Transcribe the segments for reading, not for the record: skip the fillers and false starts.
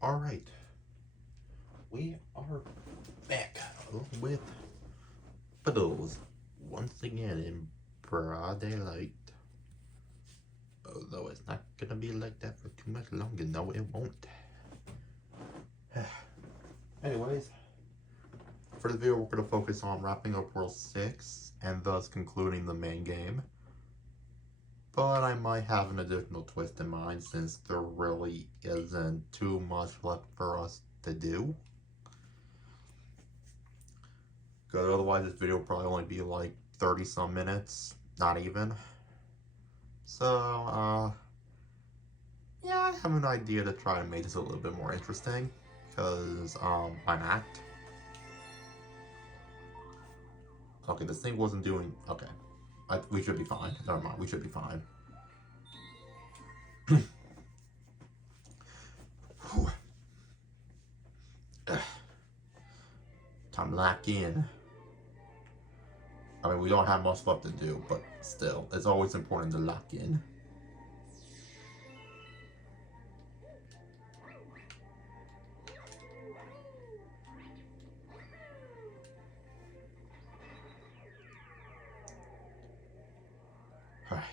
Alright, we are back with Puddles once again in broad daylight. Although it's not gonna be like that for too much longer, no it won't. Anyways, for the video we're gonna focus on wrapping up World 6 and thus concluding the main game. But I might have an additional twist in mind since there really isn't too much left for us to do. Because otherwise this video will probably only be like 30 some minutes, not even. So, yeah, I have an idea to try and make this a little bit more interesting. Because, why not? Okay, this thing wasn't doing, okay. We should be fine. Never mind, we should be fine. Time to lock in. I mean, we don't have much left to do, but still, it's always important to lock in. Alright.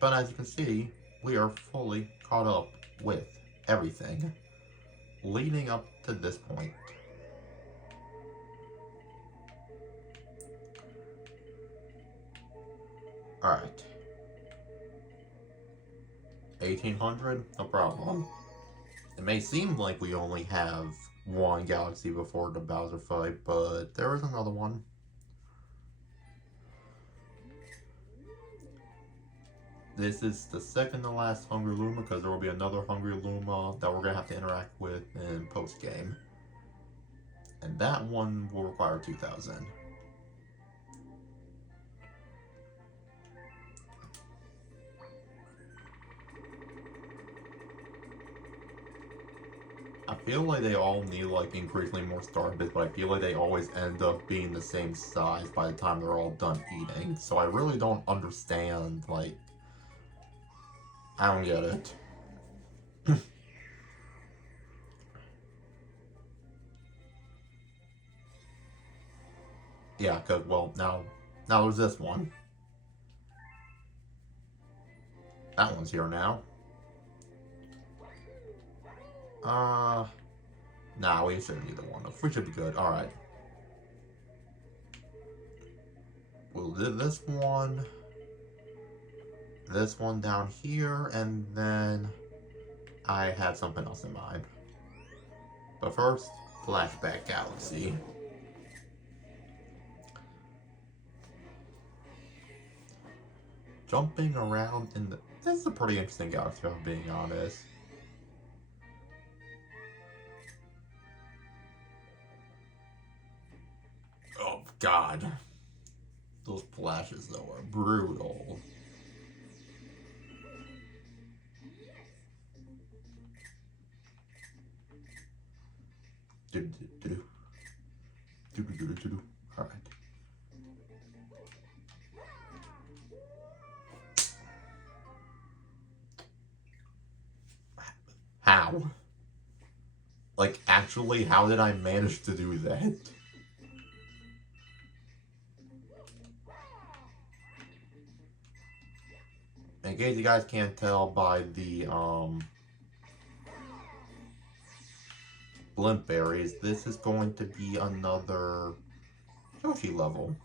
But as you can see, we are fully caught up with everything leading up to this point. Alright. 1800? No problem. It may seem like we only have one galaxy before the Bowser fight, but there is another one. This is the second to last Hungry Luma because there will be another Hungry Luma that we're going to have to interact with in post-game. And that one will require 2,000. I feel like they all need like increasingly more star bits, but I feel like they always end up being the same size by the time they're all done eating. So I really don't understand, like, I don't get it. Yeah, cause well now there's this one. That one's here now. Nah, we shouldn't need the one. We should be good. Alright. We'll do this one down here, and then I had something else in mind. But first, Flashback Galaxy. Jumping around in the... This is a pretty interesting galaxy, if I'm being honest. Oh, God. Those flashes, though, are brutal. Alright. How? Like, actually, how did I manage to do that? In case you guys can't tell by the, blimp berries, this is going to be another Yoshi level.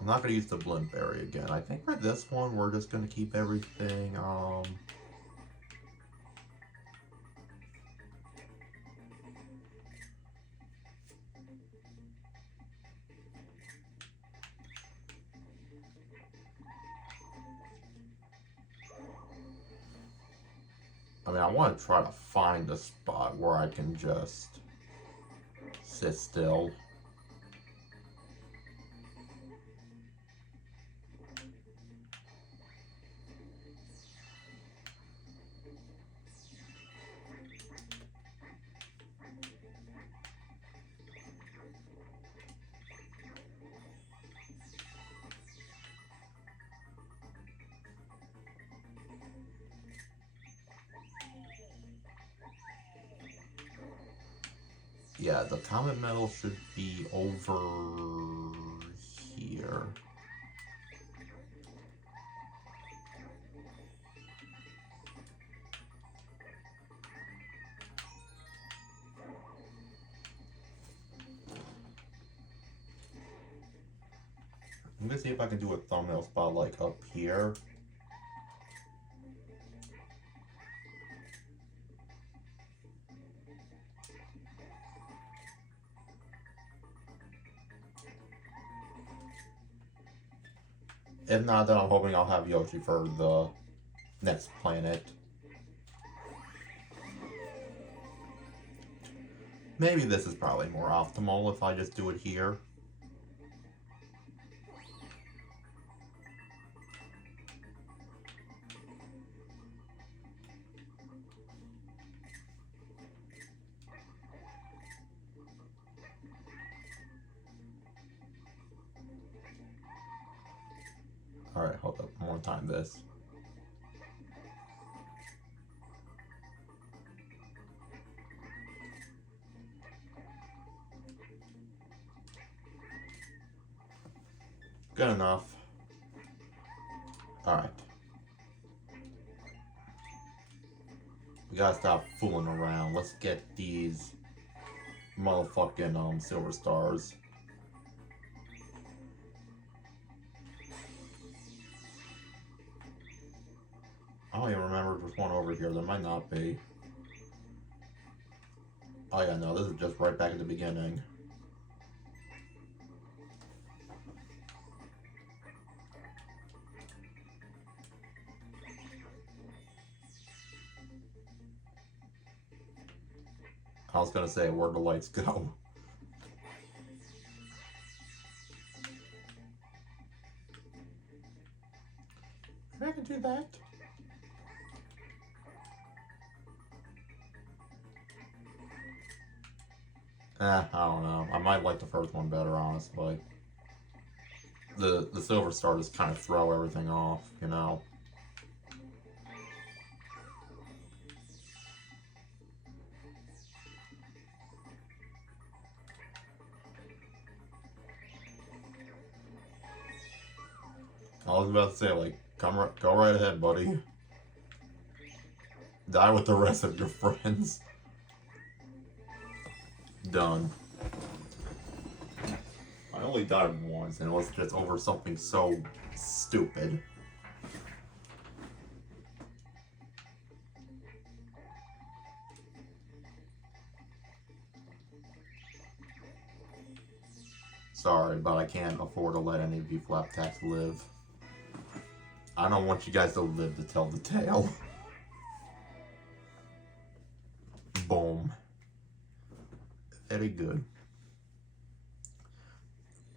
I'm not going to use the blimp berry again. I think for this one, we're just going to keep everything, I mean, I want to try to find a spot where I can just sit still. Yeah, the comet medal should be over here. I'm gonna see if I can do a thumbnail spot like up here. If not, then I'm hoping I'll have Yoshi for the next planet. Maybe this is probably more optimal if I just do it here. Alright, hold up. One more time this. Good enough. Alright. We gotta stop fooling around. Let's get these motherfucking silver stars. I don't even remember if there's one over here. There might not be. Oh yeah, no, this is just right back at the beginning. I was gonna say, where'd the lights go? Maybe I can do that. I don't know. I might like the first one better, honestly. The silver star just kind of throw everything off, you know? I was about to say, like, go right ahead, buddy. Die with the rest of your friends. Done. I only died once, and it was just over something so stupid. Sorry, but I can't afford to let any of you flapjacks live. I don't want you guys to live to tell the tale. Boom. Very good.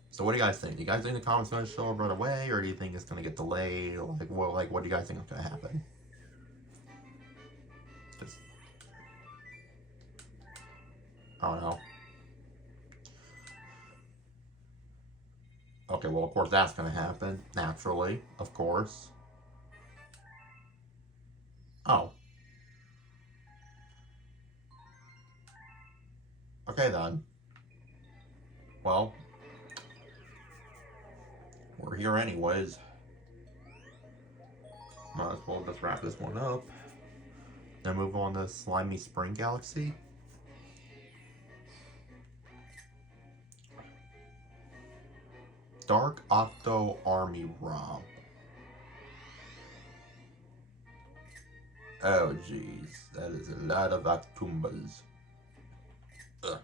So what do you guys think? Do you guys think the comment's going to show up right away, or do you think it's going to get delayed? What do you guys think is going to happen? Just, I don't know. Okay, well, of course that's going to happen. Naturally, of course. Oh. Okay, then. Well, we're here anyways. Might as well just wrap this one up. Then move on to Slimy Spring Galaxy. Dark Octo Army ROM. Oh jeez, that is a lot of Octumbas. Ugh.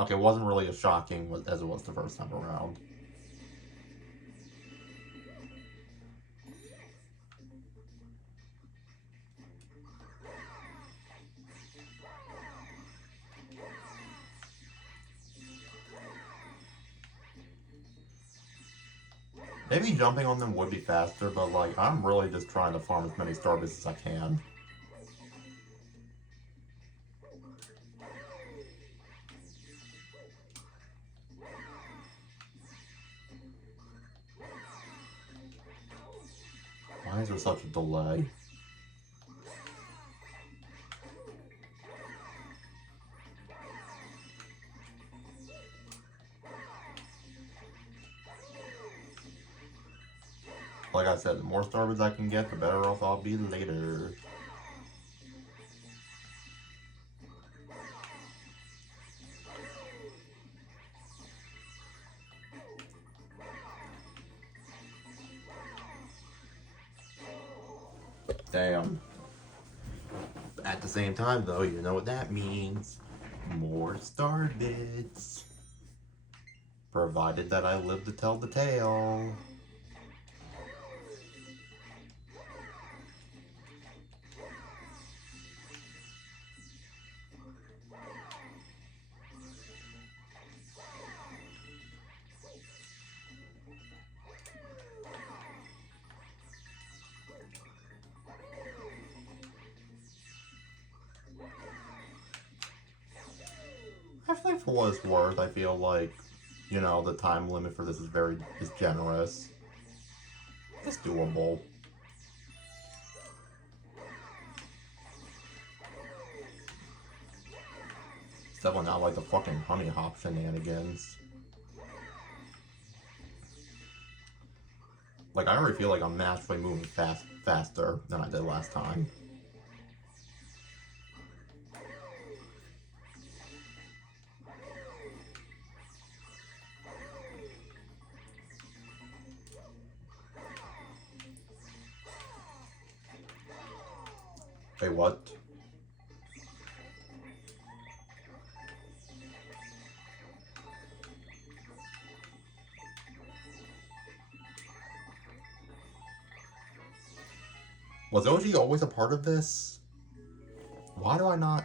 Okay, it wasn't really as shocking as it was the first time around. Maybe jumping on them would be faster, but like, I'm really just trying to farm as many starbits as I can. Why is there such a delay? Like I said, the more starbits I can get, the better off I'll be later. Damn. At the same time, though, you know what that means. More star bits. Provided that I live to tell the tale. Actually, for what it's worth, I feel like, you know, the time limit for this is generous. It's doable. It's definitely not like the fucking honey hop shenanigans. Like, I already feel like I'm naturally moving faster than I did last time. Wait, what? Was OG always a part of this? Why do I not...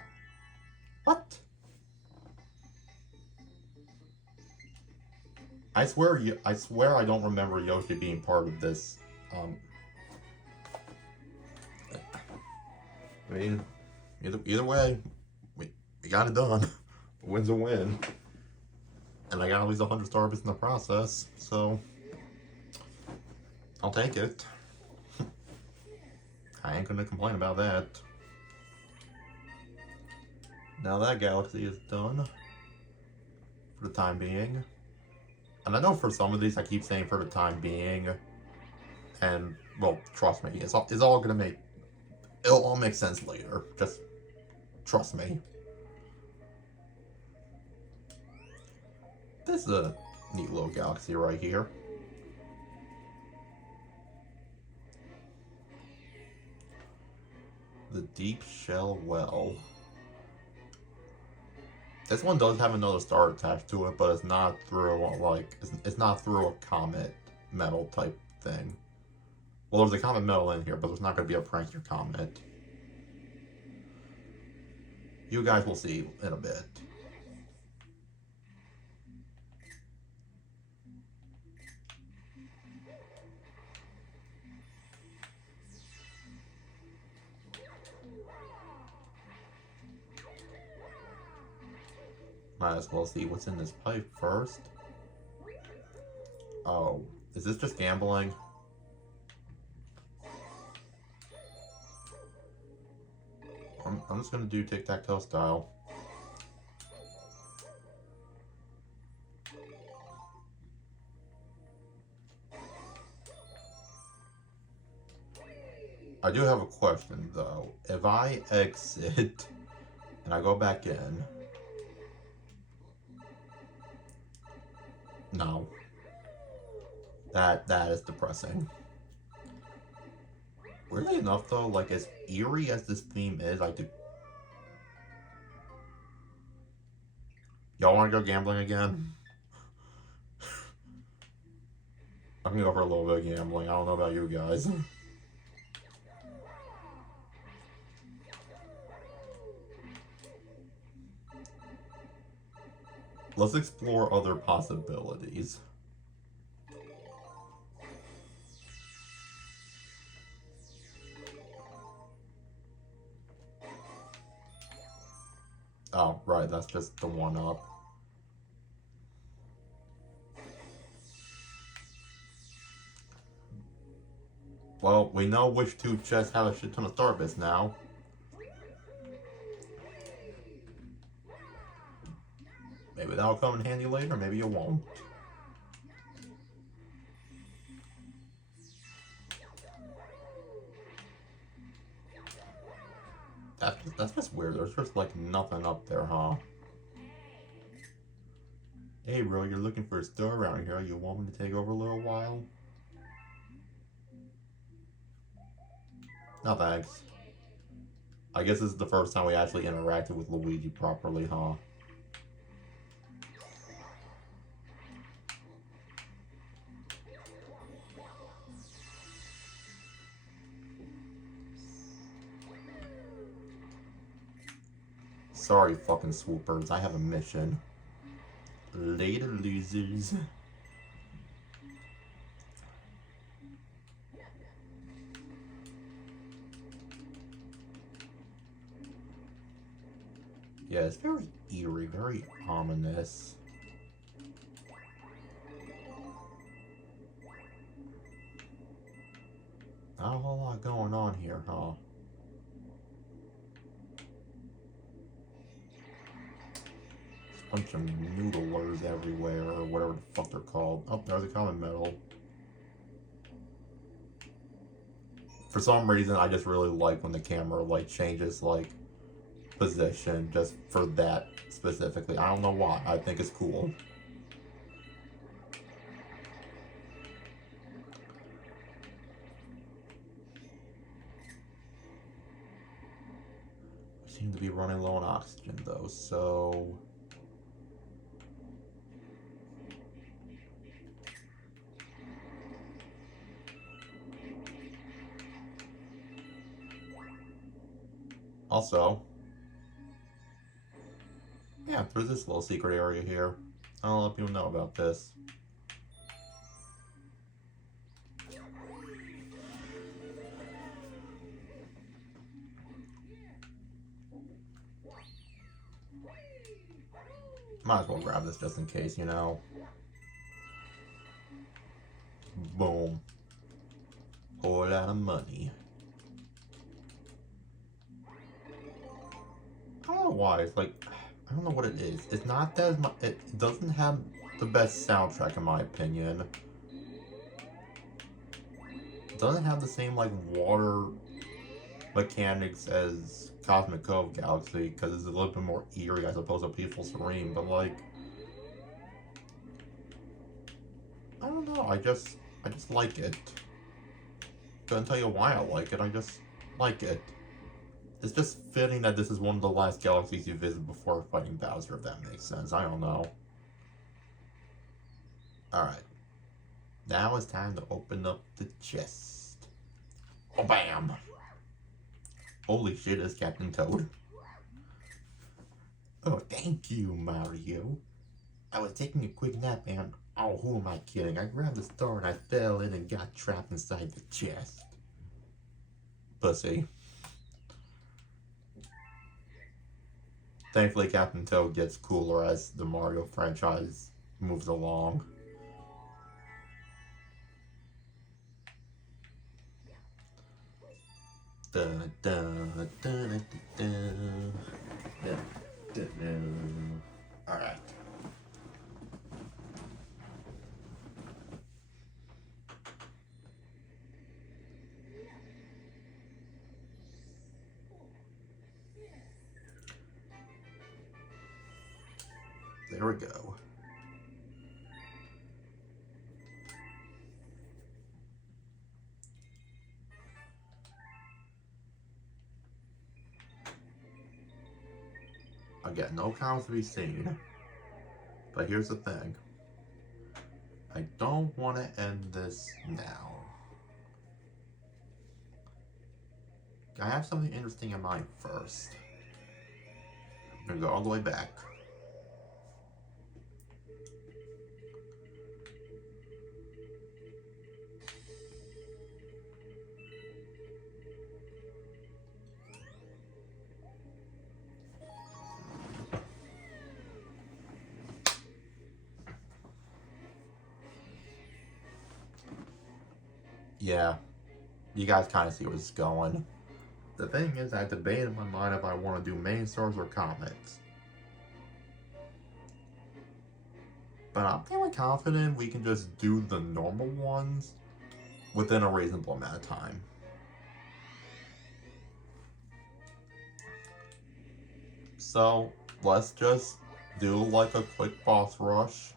What? I swear I don't remember Yoshi being part of this. I mean, either way, we got it done. A win's a win. And I got at least 100 starbits in the process, so I'll take it. I ain't gonna complain about that. Now that galaxy is done for the time being. And I know for some of these I keep saying for the time being, and well, trust me, it's all gonna make, it'll all make sense later. Just trust me. This is a neat little galaxy right here. The Deep Shell Well. This one does have another star attached to it, but it's not through it's not through a comet metal type thing. Well, there's a comet metal in here, but there's not going to be a prankster comet. You guys will see in a bit. Might as well see what's in this pipe first. Oh, is this just gambling? I'm just gonna do tic-tac-toe style. I do have a question though. If I exit and I go back in, no. That is depressing. Weirdly enough though, like as eerie as this theme is, I do. Y'all wanna go gambling again? I'm gonna go for a little bit of gambling. I don't know about you guys. Let's explore other possibilities. Oh, right, that's just the one up. Well, we know which two chests have a shit ton of starbits now. Maybe that'll come in handy later, maybe it won't. That's weird. There's just like nothing up there, huh? Hey bro, you're looking for a store around here. You want me to take over a little while? No thanks. I guess this is the first time we actually interacted with Luigi properly, huh? Sorry, fucking swoopers. I have a mission. Later, losers. Yeah, it's very eerie, very ominous. Not a whole lot going on here, huh? Bunch of noodlers everywhere, or whatever the fuck they're called. Oh, there's a common medal. For some reason, I just really like when the camera, like, changes, like, position, just for that specifically. I don't know why. I think it's cool. I seem to be running low on oxygen, though, so... Also, yeah, there's this little secret area here. I'll let people know about this. Might as well grab this just in case, you know. Boom. Whole lot of money. I don't know why. It's like, I don't know what it is. It's not that much. It doesn't have the best soundtrack, in my opinion. It doesn't have the same, like, water mechanics as Cosmic Cove Galaxy, because it's a little bit more eerie as opposed to Peaceful Serene, but, like, I don't know. I just like it. Couldn't tell you why I like it. I just like it. It's just fitting that this is one of the last galaxies you visit before fighting Bowser, if that makes sense. I don't know. Alright. Now it's time to open up the chest. Oh, bam! Holy shit, it's Captain Toad. Oh, thank you, Mario. I was taking a quick nap and... Oh, who am I kidding? I grabbed the star and I fell in and got trapped inside the chest. Pussy. Thankfully, Captain Toad gets cooler as the Mario franchise moves along. Dun, dun, dun, dun, dun, dun, dun, dun. All right. There we go. Again, no comments to be seen. But here's the thing. I don't want to end this now. I have something interesting in mind first. I'm going to go all the way back. Yeah, you guys kind of see where this is going. The thing is, I debated in my mind if I want to do main stories or comics. But I'm feeling confident we can just do the normal ones within a reasonable amount of time. So let's just do like a quick boss rush.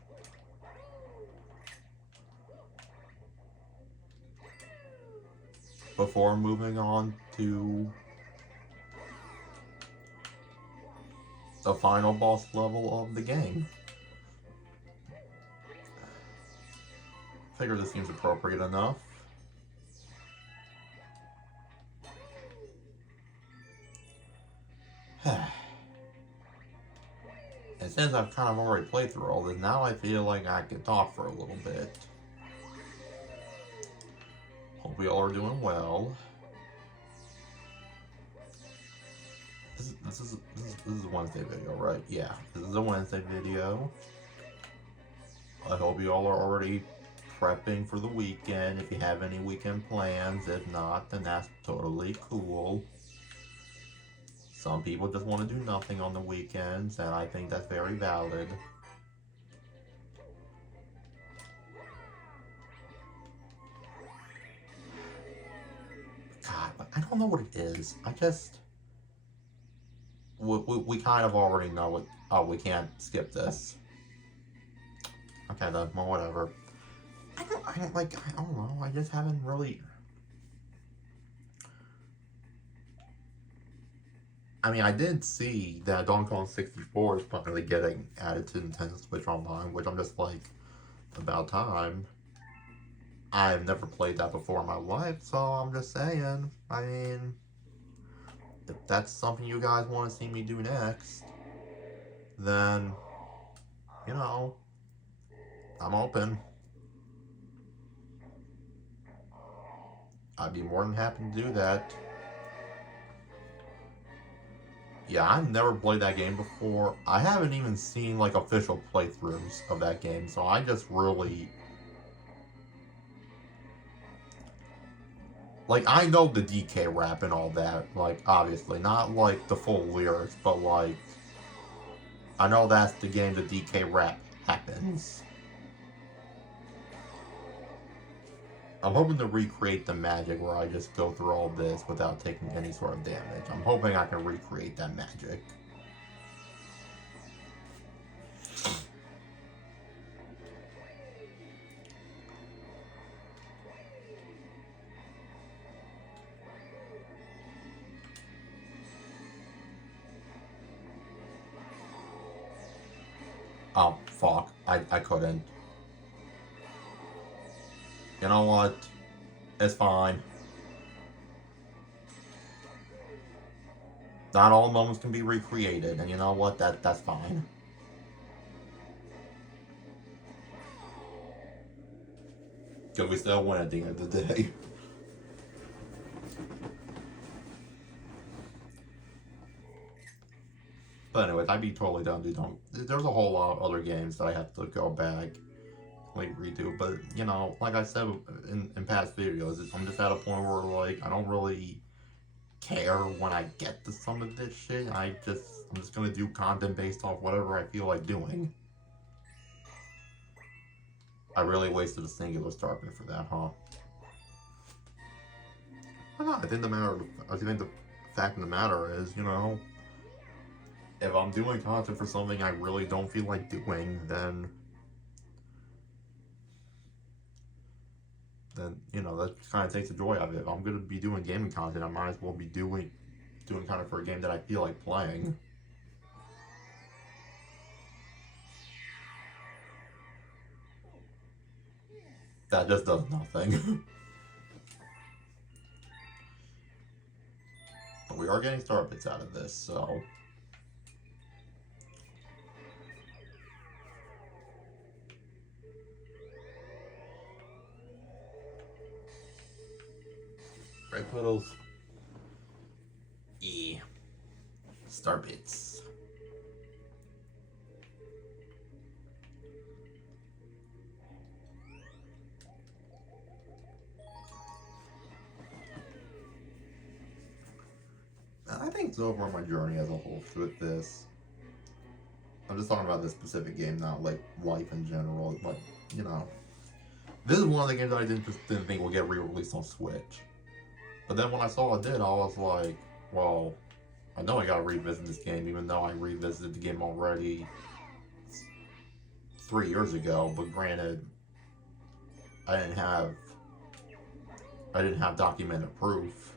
Before moving on to the final boss level of the game. Figure this seems appropriate enough. And since I've kind of already played through all this, now I feel like I can talk for a little bit. Hope we all are doing well. This is a Wednesday video, right? Yeah, this is a Wednesday video. I hope you all are already prepping for the weekend. If you have any weekend plans, if not, then that's totally cool. Some people just want to do nothing on the weekends, and I think that's very valid. God, I don't know what it is. I just... We kind of already know it. Oh, we can't skip this. Okay then, well, whatever. I don't know, I just haven't really... I mean, I did see that Donkey Kong 64 is finally getting added to Nintendo Switch Online, which I'm just like, about time. I've never played that before in my life, so I'm just saying, I mean, if that's something you guys want to see me do next, then, you know, I'm open. I'd be more than happy to do that. Yeah, I've never played that game before. I haven't even seen, like, official playthroughs of that game, so I just really... Like, I know the DK rap and all that, like, obviously. Not, like, the full lyrics, but, like... I know that's the game the DK rap happens. I'm hoping to recreate the magic where I just go through all this without taking any sort of damage. I'm hoping I can recreate that magic. Oh, fuck. I couldn't. You know what? It's fine. Not all moments can be recreated, and you know what? That's fine. Because we still win at the end of the day. But anyways, I'd be totally down to do. There's a whole lot of other games that I have to go back, like, redo. But, you know, like I said in past videos, I'm just at a point where, like, I don't really care when I get to some of this shit. I'm just gonna do content based off whatever I feel like doing. I really wasted a singular star-pin for that, huh? But no, I think the fact of the matter is, you know, if I'm doing content for something I really don't feel like doing, then you know, that kind of takes the joy out of it. If I'm gonna be doing gaming content, I might as well be doing content for a game that I feel like playing. That just does nothing. But we are getting star bits out of this, so... Red puddles. Yeah. Star bits. I think so far my journey as a whole with this. I'm just talking about this specific game, not like life in general. But, you know, this is one of the games that I didn't think would get re-released on Switch. But then when I saw it did, I was like, well, I know I gotta revisit this game, even though I revisited the game already 3 years ago. But granted, I didn't have I didn't have documented proof.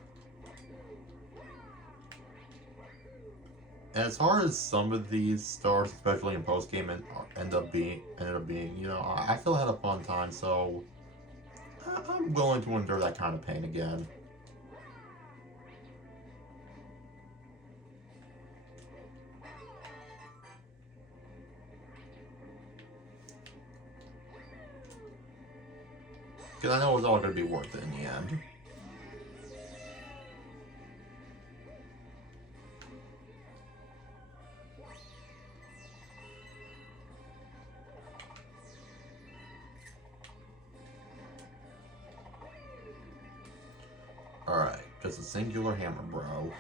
And as far as some of these stars, especially in post game, ended up being, I still had a fun time. So I'm willing to endure that kind of pain again. Because I know it's all going to be worth it in the end. Alright, just a singular hammer, bro.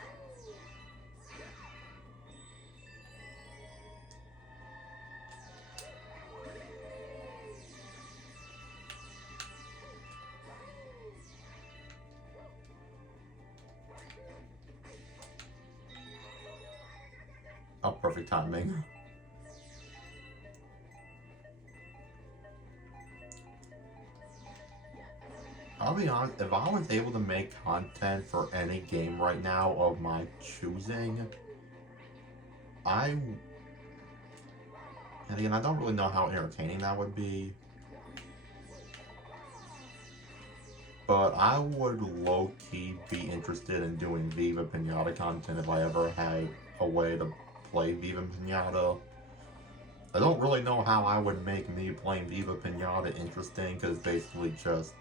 Oh, perfect timing. I'll be honest, if I was able to make content for any game right now of my choosing, and again, I don't really know how entertaining that would be, but I would low-key be interested in doing Viva Pinata content if I ever had a way to play Viva Pinata. I don't really know how I would make me playing Viva Pinata interesting, because basically just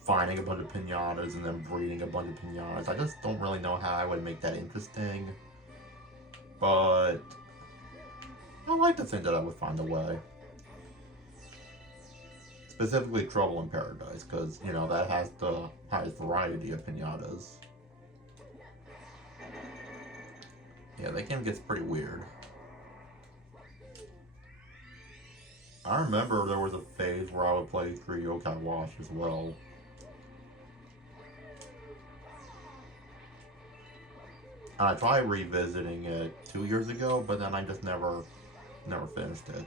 finding a bunch of pinatas and then breeding a bunch of pinatas. I just don't really know how I would make that interesting. But I like to think that I would find a way. Specifically Trouble in Paradise, because, that has the highest variety of pinatas. Yeah, that game gets pretty weird. I remember there was a phase where I would play through Yokai Wash as well. I tried revisiting it 2 years ago, but then I just never finished it.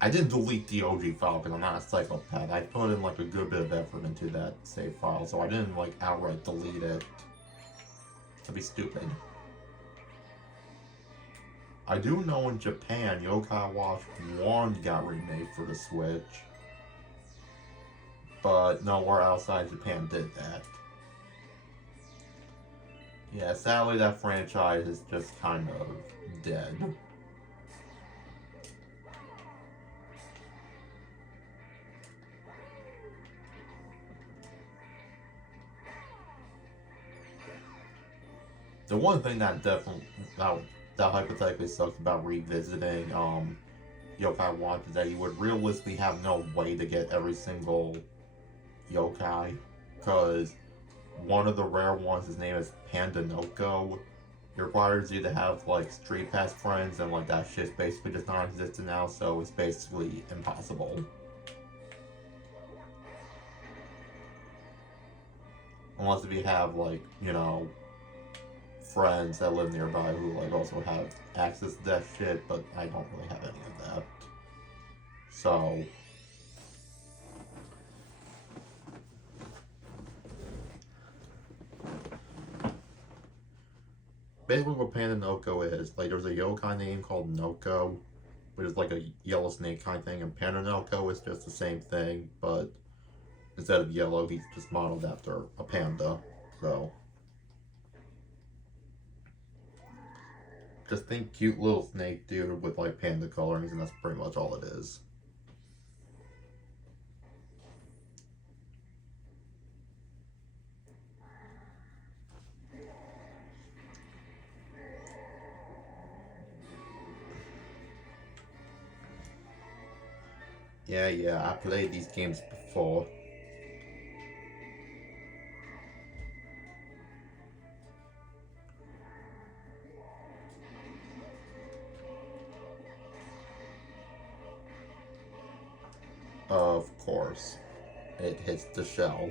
I didn't delete the OG file because I'm not a psychopath. I put in like a good bit of effort into that save file, so I didn't like outright delete it. That'd be stupid. I do know in Japan, Yokai Watch 1 got remade for the Switch, but nowhere outside Japan did that. Yeah, sadly that franchise is just kind of dead. The one thing that definitely that hypothetically sucks about revisiting Yokai Watch is that you would realistically have no way to get every single yokai, because one of the rare ones, his name is Panda Noko. It requires you to have like Street Pass friends, and like that shit's basically just non-existent now, so it's basically impossible. Unless if you have like, friends that live nearby who like also have access to that shit, but I don't really have any of that. So basically what Panda Noko is, like there's a yokai name called Noko, which is like a yellow snake kind of thing, and Panda Noko is just the same thing, but instead of yellow, he's just modeled after a panda. So just think cute little snake dude with like panda colorings, and that's pretty much all it is. Yeah, I played these games before. Of course, it hits the shell.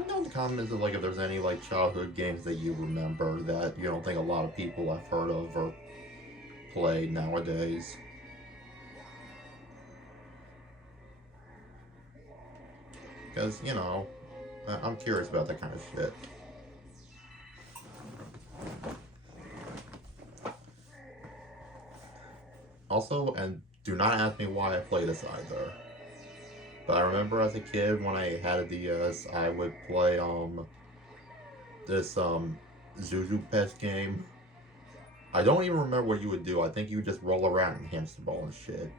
Let me know in the comments like if there's any like childhood games that you remember that you don't think a lot of people have heard of or played nowadays. Because, you know, I'm curious about that kind of shit. Also, and do not ask me why I play this either. But I remember as a kid when I had a DS, I would play this Zuzu Pets game. I don't even remember what you would do. I think you would just roll around and hamster ball and shit.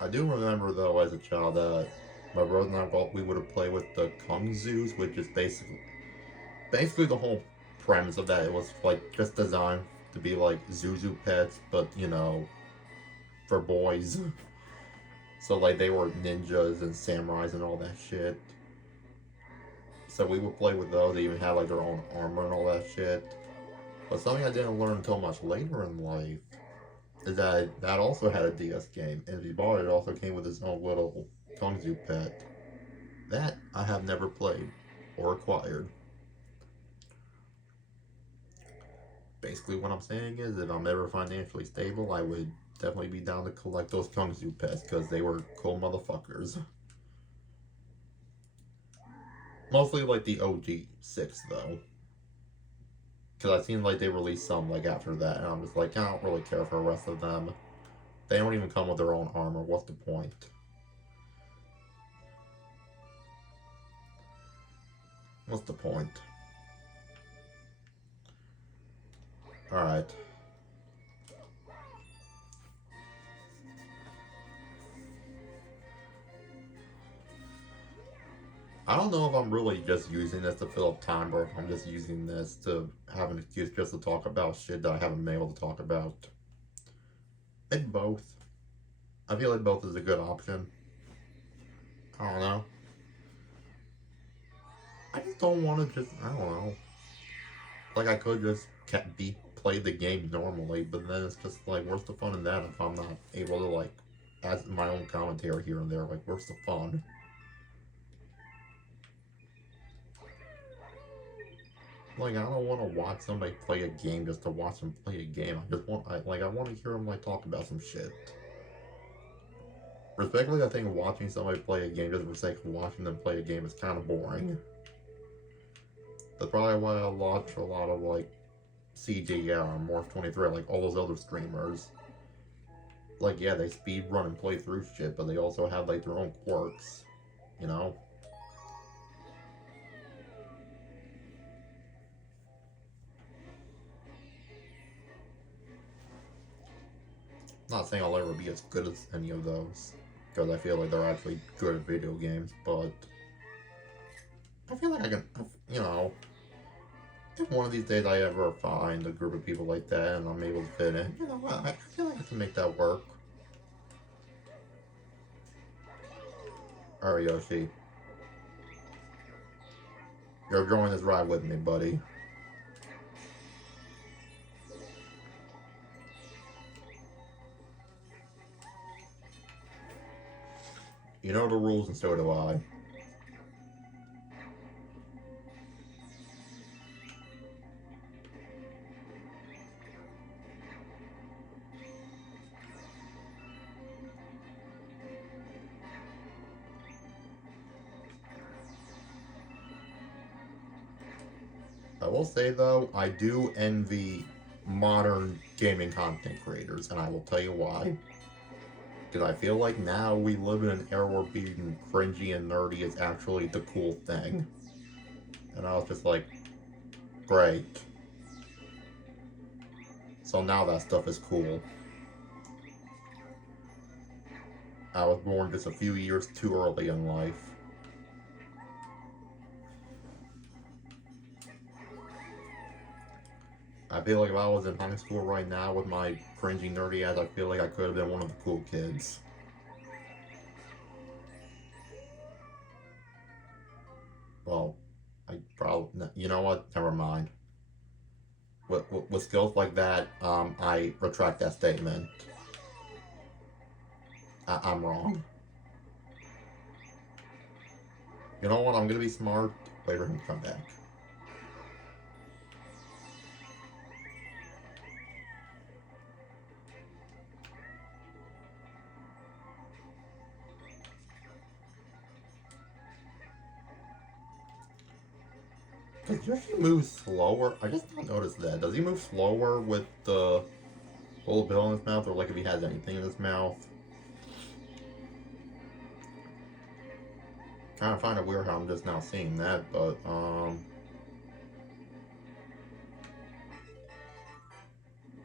I do remember though as a child that my brother and I we would have played with the Kung Zoos, which is basically the whole premise of that. It was like just designed to be like Zuzu Pets, but you know, for boys. So like they were ninjas and samurais and all that shit. So we would play with those. They even had like their own armor and all that shit. But something I didn't learn until much later in life is that also had a DS game, and if you bought it, it also came with its own little Kung pet. That I have never played or acquired. Basically, what I'm saying is, if I'm ever financially stable, I would definitely be down to collect those Kung pets because they were cool motherfuckers. Mostly like the OG 6 though. Because I seen like they released some like after that, and I'm just like, I don't really care for the rest of them. They don't even come with their own armor. What's the point? What's the point? Alright. I don't know if I'm really just using this to fill up time or if I'm just using this to have an excuse just to talk about shit that I haven't been able to talk about. Maybe both. I feel like both is a good option. I don't know. I just don't want to just, I don't know. Like I could just play the game normally, but then it's just like, where's the fun in that if I'm not able to like add my own commentary here and there? Like, where's the fun? Like, I don't want to watch somebody play a game just to watch them play a game. I just want, I want to hear them like talk about some shit. Respectfully, I think watching somebody play a game just for the sake of watching them play a game is kind of boring. That's probably why I watch a lot of like CGR, Morph23, like all those other streamers. Like, yeah, they speed run and play through shit, but they also have like their own quirks, you know? Not saying I'll ever be as good as any of those, because I feel like they're actually good at video games, but I feel like I can, you know, if one of these days I ever find a group of people like that and I'm able to fit in, you know, I feel like I can make that work. Alright, Yoshi. You're joining this ride with me, buddy. You know the rules, and so do I. I will say though, I do envy modern gaming content creators, and I will tell you why. Because I feel like now we live in an era where being cringy and nerdy is actually the cool thing. And I was just like, great. So now that stuff is cool. I was born just a few years too early in life. I feel like if I was in high school right now with my cringy nerdy ass, I feel like I could have been one of the cool kids. Well, I probably, you know what? Never mind. With skills like that, I retract that statement. I'm wrong. You know what? I'm gonna be smart. Wait for him to come back. Does Yoshi move slower? I just don't notice that. Does he move slower with the little bill in his mouth, or like if he has anything in his mouth? Kind of find it weird how I'm just now seeing that, but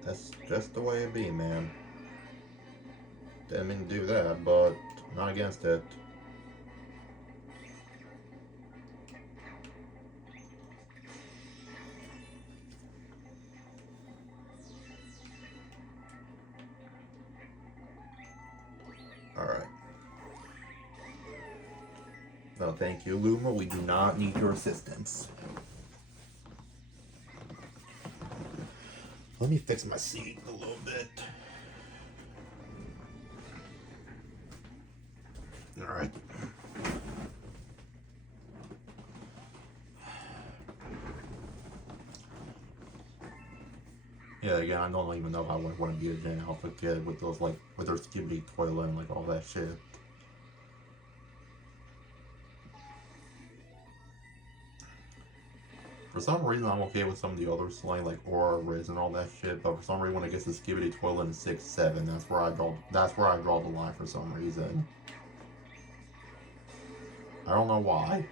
that's just the way it be, man. Didn't mean to do that, but not against it. Alright. No, thank you, Luma. We do not need your assistance. Let me fix my seat a little bit. Alright. Yeah, again, I don't even know how I would want to be a Gen Alpha kid with those, like, with their skibidi toilet and, like, all that shit. For some reason, I'm okay with some of the other slang, like Aura, Riz, and all that shit. But for some reason, when it gets to skibidi toilet in 6-7, that's where I draw. That's where I draw the line for some reason. I don't know why.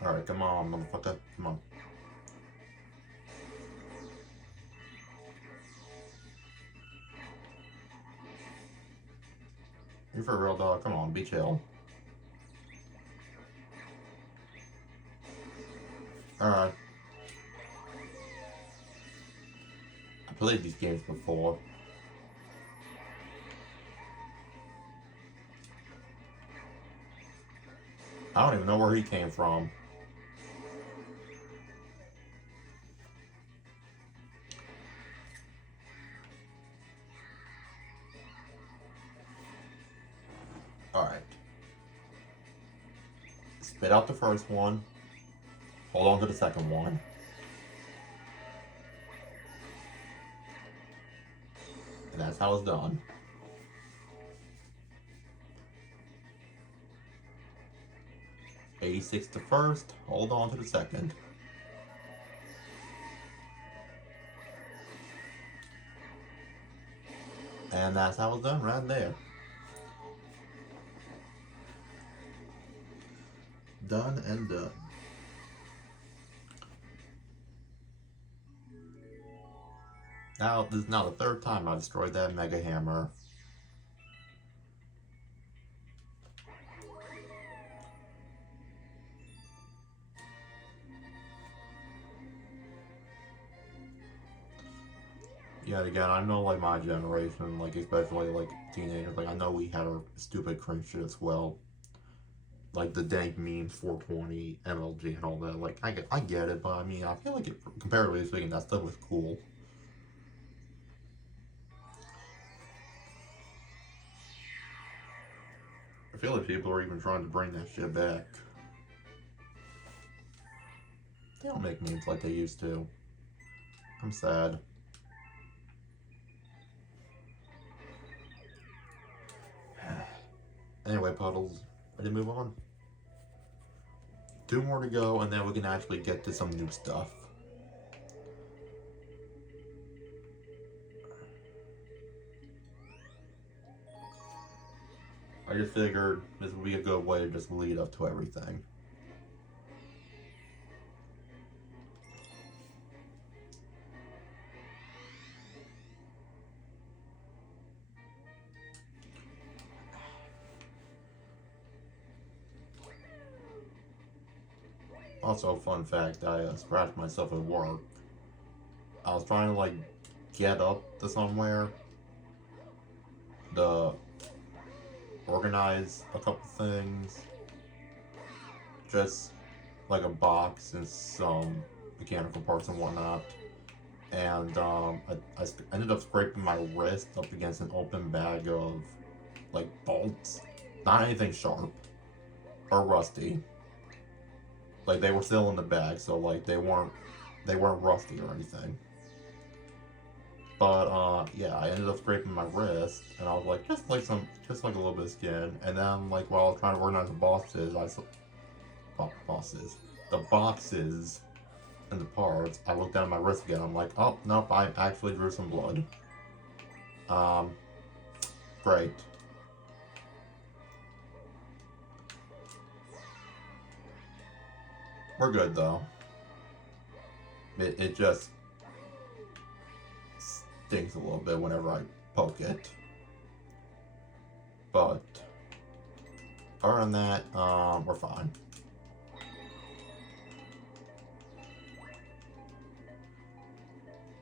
All right, come on, motherfucker, come on. You for a real dog? Come on, be chill. All right. I played these games before. I don't even know where he came from. Alright. Spit out the first one. Hold on to the second one. And that's how it's done. A6 the first, hold on to the second. And that's how it's done right there. Done and done. Now, this is now the third time I've destroyed that Mega Hammer. Yeah, again, I know, like, my generation, like, especially, like, teenagers, like, I know we had our stupid cringe shit as well. Like, the dank memes, 420, MLG, and all that. Like, I get it, but, I mean, I feel like, comparatively speaking, that stuff was cool. I feel like people are even trying to bring that shit back. They don't make memes like they used to. I'm sad. Anyway, Puddles, ready to move on? 2 more to go, and then we can actually get to some new stuff. I just figured this would be a good way to just lead up to everything. Also, fun fact, I scratched myself at work. I was trying to, like, get up to somewhere to organize a couple things. Just like a box and some mechanical parts and whatnot. and I ended up scraping my wrist up against an open bag of like bolts, not anything sharp or rusty. Like they were still in the bag, so like they weren't rusty or anything. But yeah, I ended up scraping my wrist, and I was like, just like a little bit of skin. And then like while I was trying to organize the boxes, the boxes and the parts, I looked down at my wrist again. I'm like, oh nope, I actually drew some blood. Um, great. We're good though. It just stings a little bit whenever I poke it. But other than that, we're fine.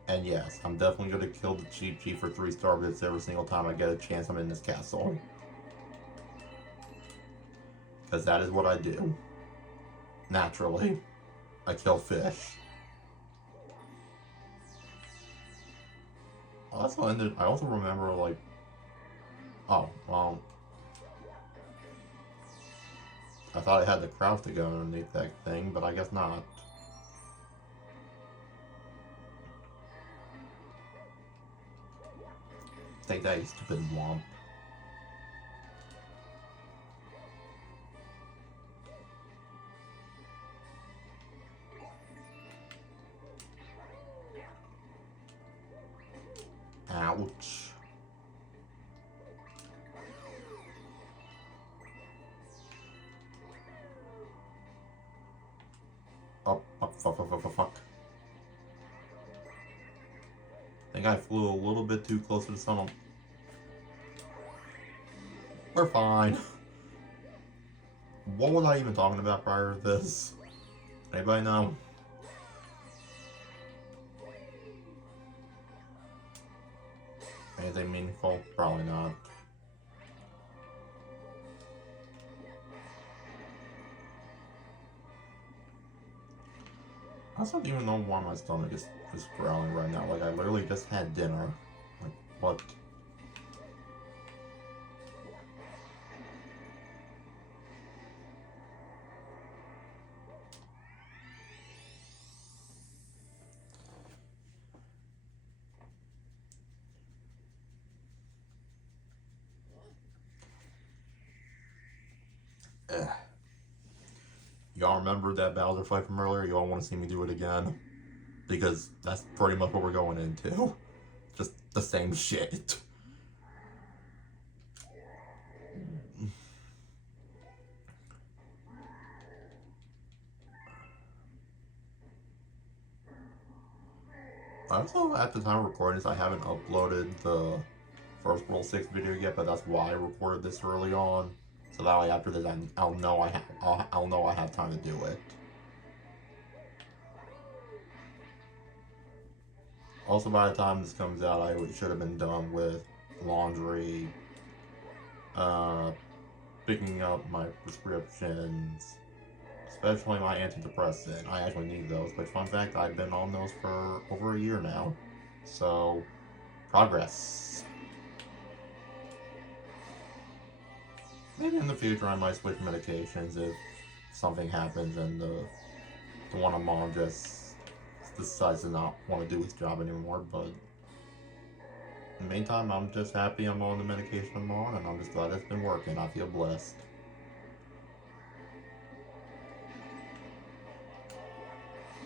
And yes, I'm definitely going to kill the Cheap Chief for 3-star bits every single time I get a chance I'm in this castle. Because that is what I do. Naturally, I kill fish. I also remember, like, oh, well, I thought I had the crouch to go underneath that thing, but I guess not. Take that, you stupid womp. Ouch. Oh, fuck. I think I flew a little bit too close to the sun. We're fine. What was I even talking about prior to this? Anybody know? Anything meaningful? Probably not. I also don't even know why my stomach is just growling right now. Like, I literally just had dinner. Like, what? Ugh. Y'all remember that Bowser fight from earlier? Y'all want to see me do it again? Because that's pretty much what we're going into. Just the same shit. Also, at the time of recording this, I haven't uploaded the First World 6 video yet, but that's why I recorded this early on. So that way after this, I'll know I'll know I have time to do it. Also, by the time this comes out, I should have been done with laundry, uh, picking up my prescriptions, especially my antidepressant. I actually need those, but fun fact, I've been on those for over a year now. So, progress. Maybe in the future I might switch medications if something happens and the one I'm on just decides to not want to do his job anymore, but in the meantime, I'm just happy I'm on the medication I'm on, and I'm just glad it's been working. I feel blessed.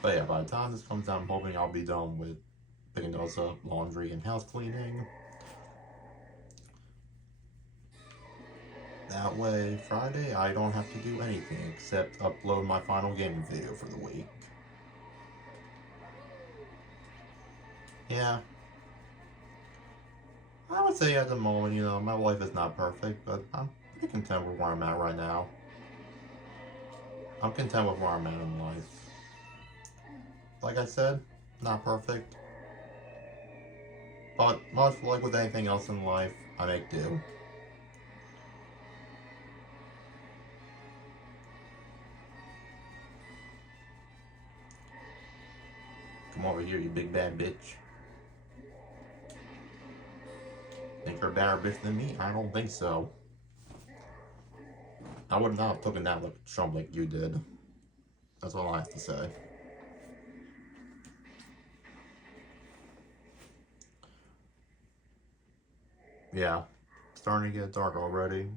But yeah, by the time this comes out, I'm hoping I'll be done with picking those up, laundry, and house cleaning. That way, Friday, I don't have to do anything except upload my final gaming video for the week. Yeah, I would say at the moment, my life is not perfect, but I'm pretty content with where I'm at right now. I'm content with where I'm at in life. Like I said, not perfect. But much like with anything else in life, I make do. Come over here, you big bad bitch. Think you're a better bitch than me? I don't think so. I would not have taken that like Trump like you did. That's all I have to say. Yeah. Starting to get dark already.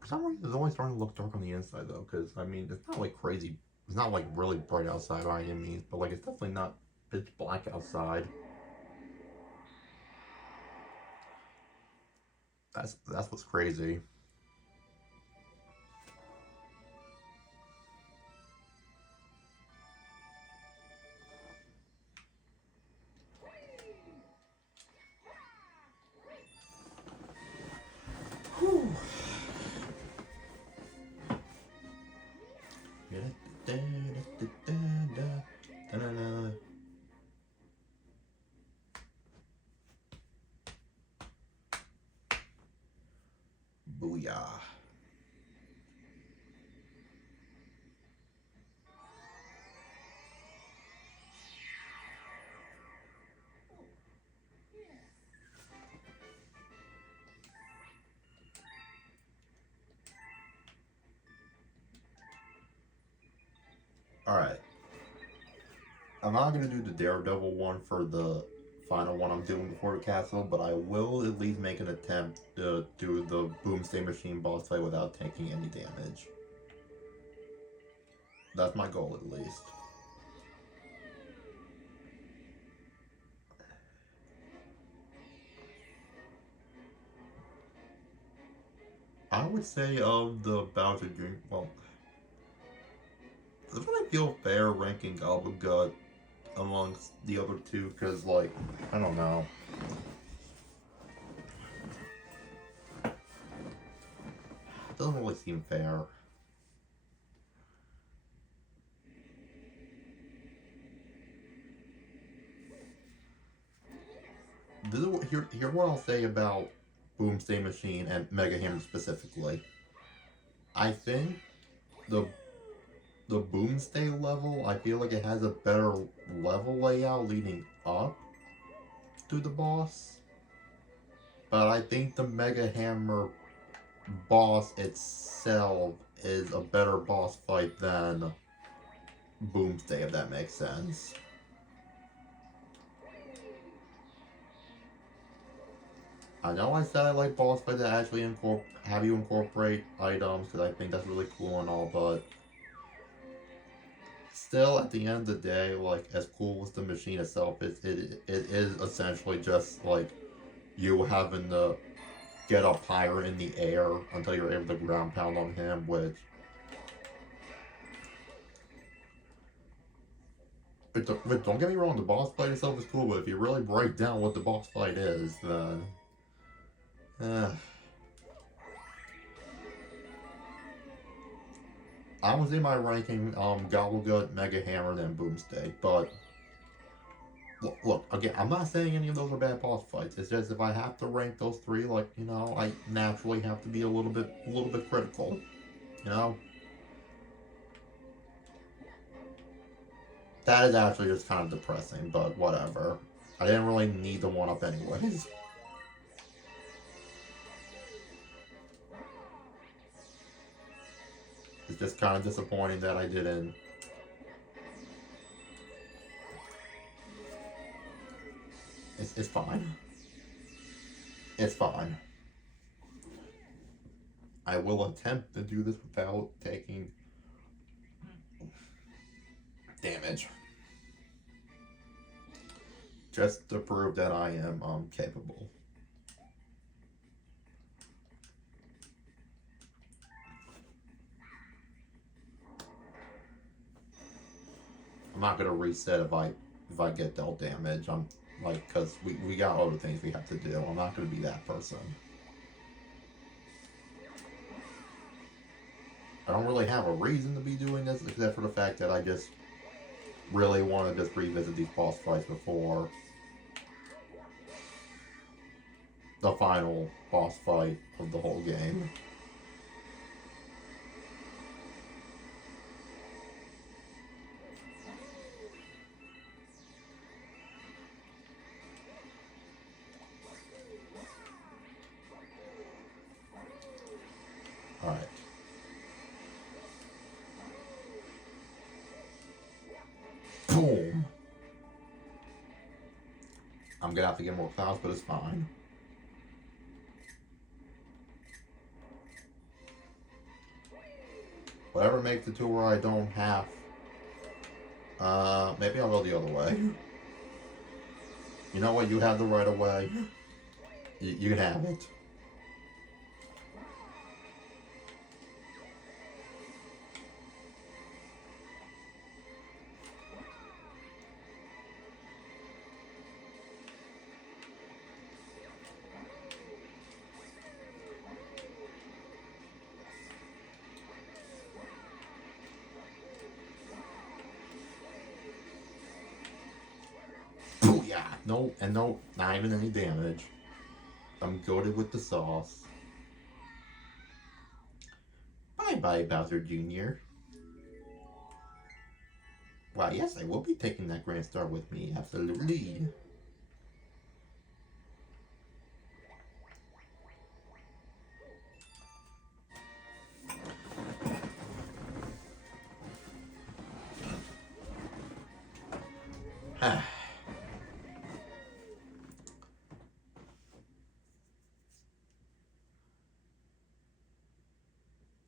For some reason, it's always starting to look dark on the inside though, because I mean, it's not like crazy. It's not like really bright outside by any means, but like it's definitely not pitch black outside. That's what's crazy. Whew. Booyah. Alright. I'm not gonna do the Daredevil one for the final one I'm doing before the castle, but I will at least make an attempt to do the Boomsday Machine boss fight without taking any damage. That's my goal at least. I would say of the Bowser Jr. Well, doesn't really feel fair ranking Gobblegut amongst the other two, because, like, I don't know. It doesn't really seem fair. Here what I'll say about Boomsday Machine and Mega Hammer specifically. I think the Boomsday level, I feel like it has a better level layout leading up to the boss. But I think the Mega Hammer boss itself is a better boss fight than Boomsday, if that makes sense. I know I said I like boss fights that actually have you incorporate items, because I think that's really cool and all, but still, at the end of the day, like, as cool as the machine itself is, it is essentially just, like, you having to get up higher in the air until you're able to ground pound on him, which... But don't get me wrong, the boss fight itself is cool, but if you really break down what the boss fight is, then... I was in my ranking Gobblegut, Mega Hammer, then Boomsday, but look, again, I'm not saying any of those are bad boss fights. It's just if I have to rank those three, like, you know, I naturally have to be a little bit critical, you know. That is actually just kind of depressing, but whatever. I didn't really need the one up anyways. It's just kind of disappointing that I didn't. It's fine. It's fine. I will attempt to do this without taking damage. Just to prove that I am capable. I'm not gonna reset if I get dealt damage. I'm like, because we got other things we have to do. I'm not gonna be that person. I don't really have a reason to be doing this except for the fact that I just really want to just revisit these boss fights before the final boss fight of the whole game. I'm gonna have to get more clouds, but it's fine. Whatever makes it to where I don't have. Maybe I'll go the other way. You know what? You have the right of way. You can have it. Booyah! No, and no, not even any damage. I'm goated with the sauce. Bye-bye, Bowser Jr. Why, yes, I will be taking that Grand Star with me, absolutely.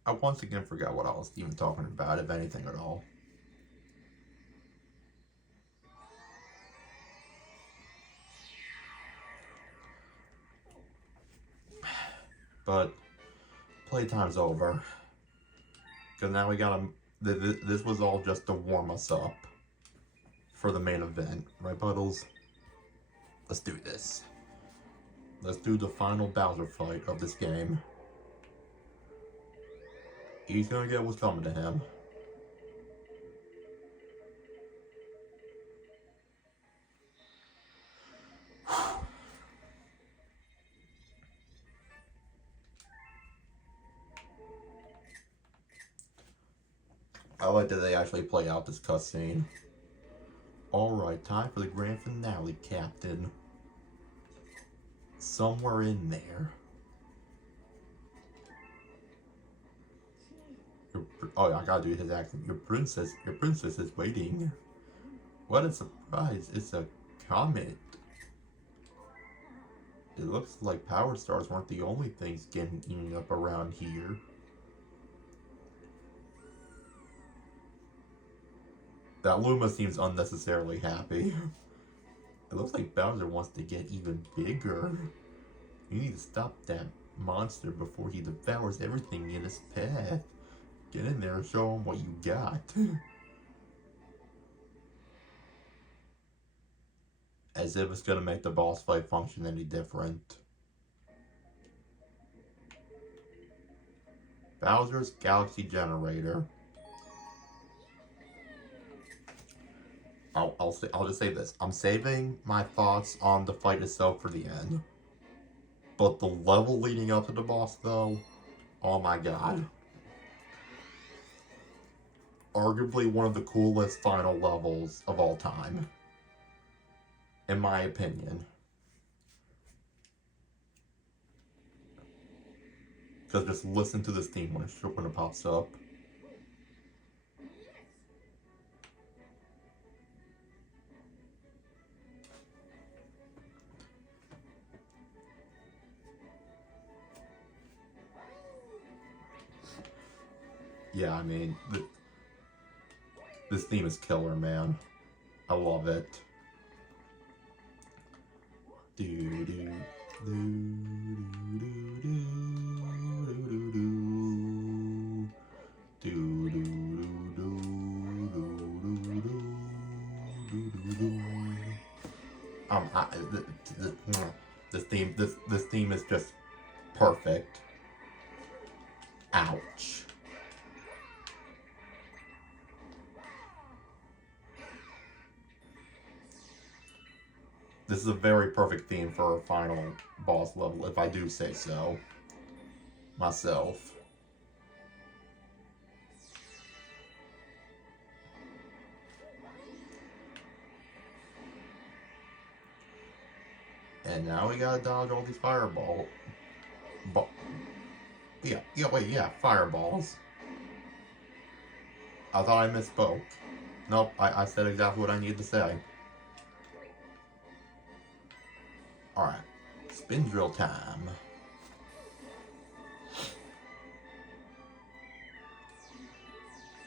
I once again forgot what I was even talking about, if anything at all. But playtime's over. Because now we gotta. This was all just to warm us up for the main event, right, Puddles? Let's do this. Let's do the final Bowser fight of this game. He's gonna get what's coming to him. I like that they actually play out this cutscene. Alright, time for the grand finale, Captain. Somewhere in there. Oh, I gotta do his accent. Your princess is waiting. What a surprise! It's a comet. It looks like power stars weren't the only things getting eaten up around here. That Luma seems unnecessarily happy. It looks like Bowser wants to get even bigger. You need to stop that monster before he devours everything in his path. Get in there and show him what you got. As if it's gonna make the boss fight function any different. Bowser's Galaxy Generator. I'll just say this. I'm saving my thoughts on the fight itself for the end. But the level leading up to the boss, though, oh my god. Arguably one of the coolest final levels of all time. In my opinion. Because just listen to this theme when it pops up. Yeah, I mean, this theme is killer, man. I love it. Do do do do do do this theme is just perfect. Ouch. This is a very perfect theme for a final boss level, if I do say so myself. And now we gotta dodge all these fireballs. Yeah, fireballs. I thought I misspoke. Nope, I said exactly what I needed to say. Alright, spin drill time.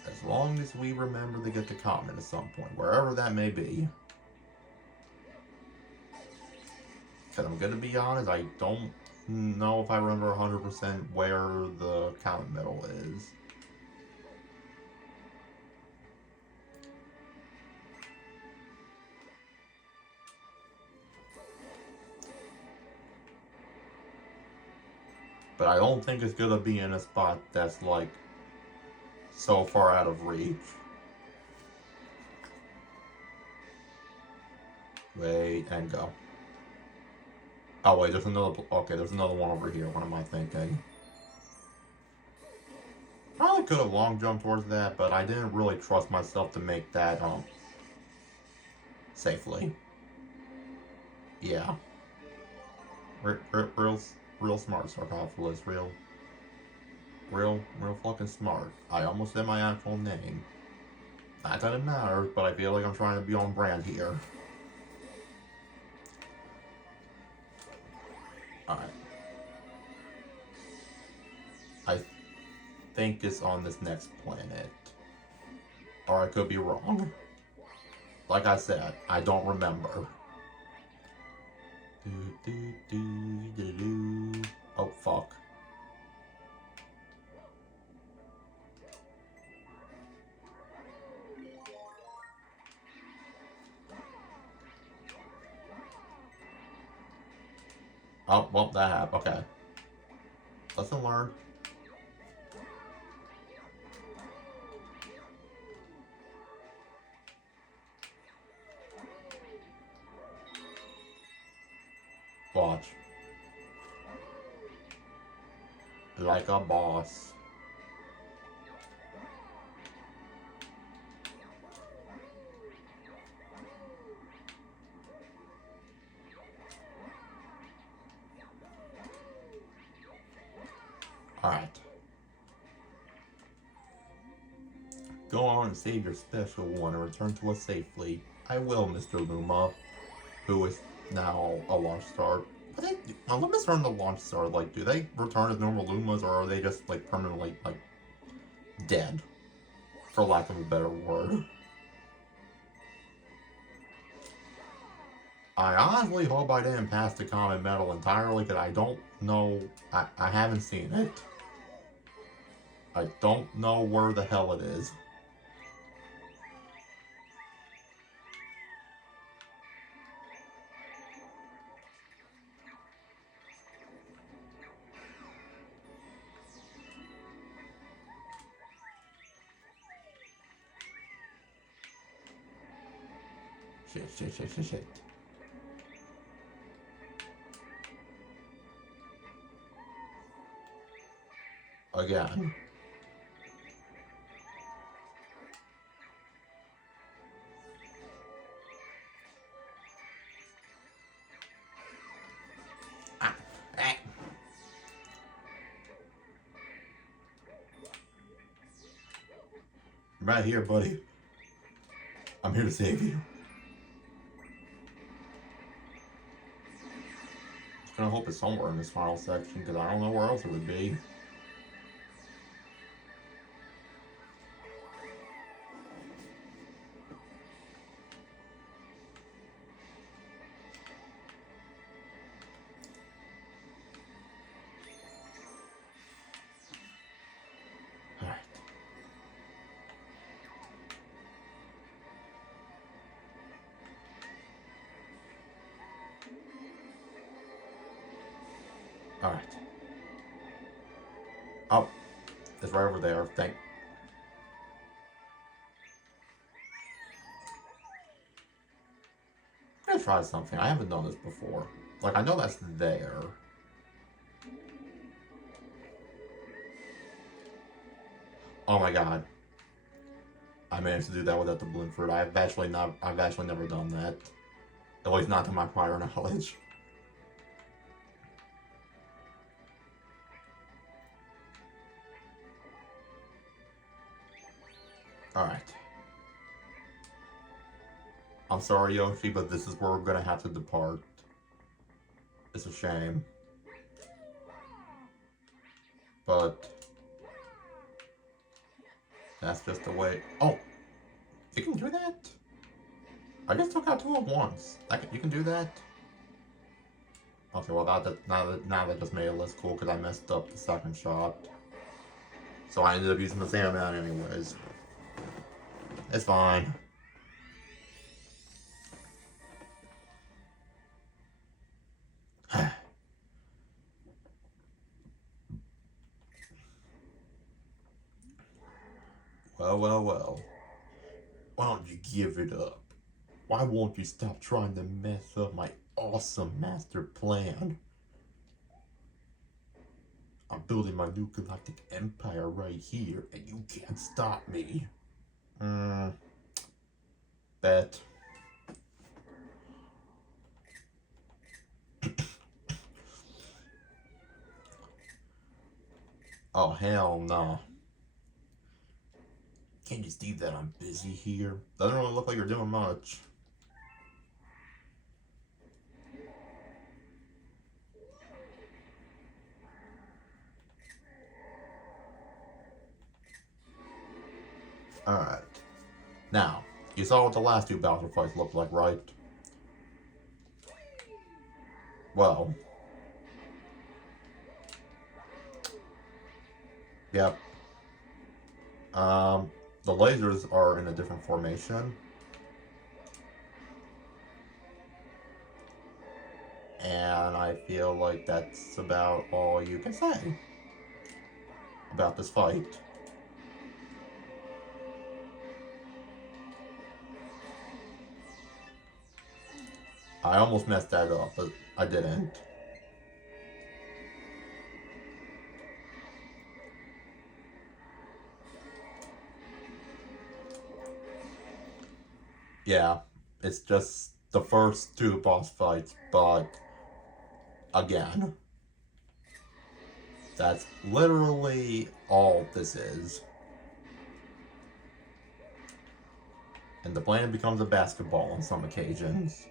As long as we remember to get the comment at some point, wherever that may be. Because I'm going to be honest, I don't know if I remember 100% where the comment medal is. But I don't think it's going to be in a spot that's like so far out of reach. Wait, and go. Oh wait, there's another, okay, there's another one over here. What am I thinking? Probably could have long jumped towards that, but I didn't really trust myself to make that, safely. Yeah. Real smart, Sarcophagus. Real fucking smart. I almost said my actual name. Not that it matters, but I feel like I'm trying to be on brand here. Alright. I think it's on this next planet. Or I could be wrong. Like I said, I don't remember. Oh, fuck. Oh, well, that happened. Okay. Lesson learned. Watch. Like a boss. Alright. Go on and save your special one and return to us safely. I will, Mr. Luma, who is now a launch star. But Lumas are in the launch star. Like, do they return as normal Lumas, or are they just, like, permanently, like, dead? For lack of a better word. I honestly hope I didn't pass the common medal entirely, because I don't know. I haven't seen it. I don't know where the hell it is. Shit. Again. I'm right here, buddy. I'm here to save you. Just gonna hope it's somewhere in this final section, because I don't know where else it would be. Alright. Oh, it's right over there. I'm gonna try something. I haven't done this before. Like, I know that's there. Oh my god. I managed to do that without the balloon fruit. I've actually never done that. At least not to my prior knowledge. Alright. I'm sorry, Yoshi, but this is where we're gonna have to depart. It's a shame. But that's just the way. Oh, you can do that? I just took out two at once. You can do that? Okay, well now that just made it less cool because I messed up the second shot. So I ended up using the same amount anyways. It's fine. Well. Why don't you give it up? Why won't you stop trying to mess up my awesome master plan? I'm building my new galactic empire right here, and you can't stop me. Bet. Oh, hell no. Can't you see that I'm busy here? Doesn't really look like you're doing much. Alright. Now, you saw what the last two Bowser fights looked like, right? Well. Yep. The lasers are in a different formation. And I feel like that's about all you can say about this fight. I almost messed that up, but I didn't. Yeah, it's just the first two boss fights, but again, that's literally all this is. And the planet becomes a basketball on some occasions.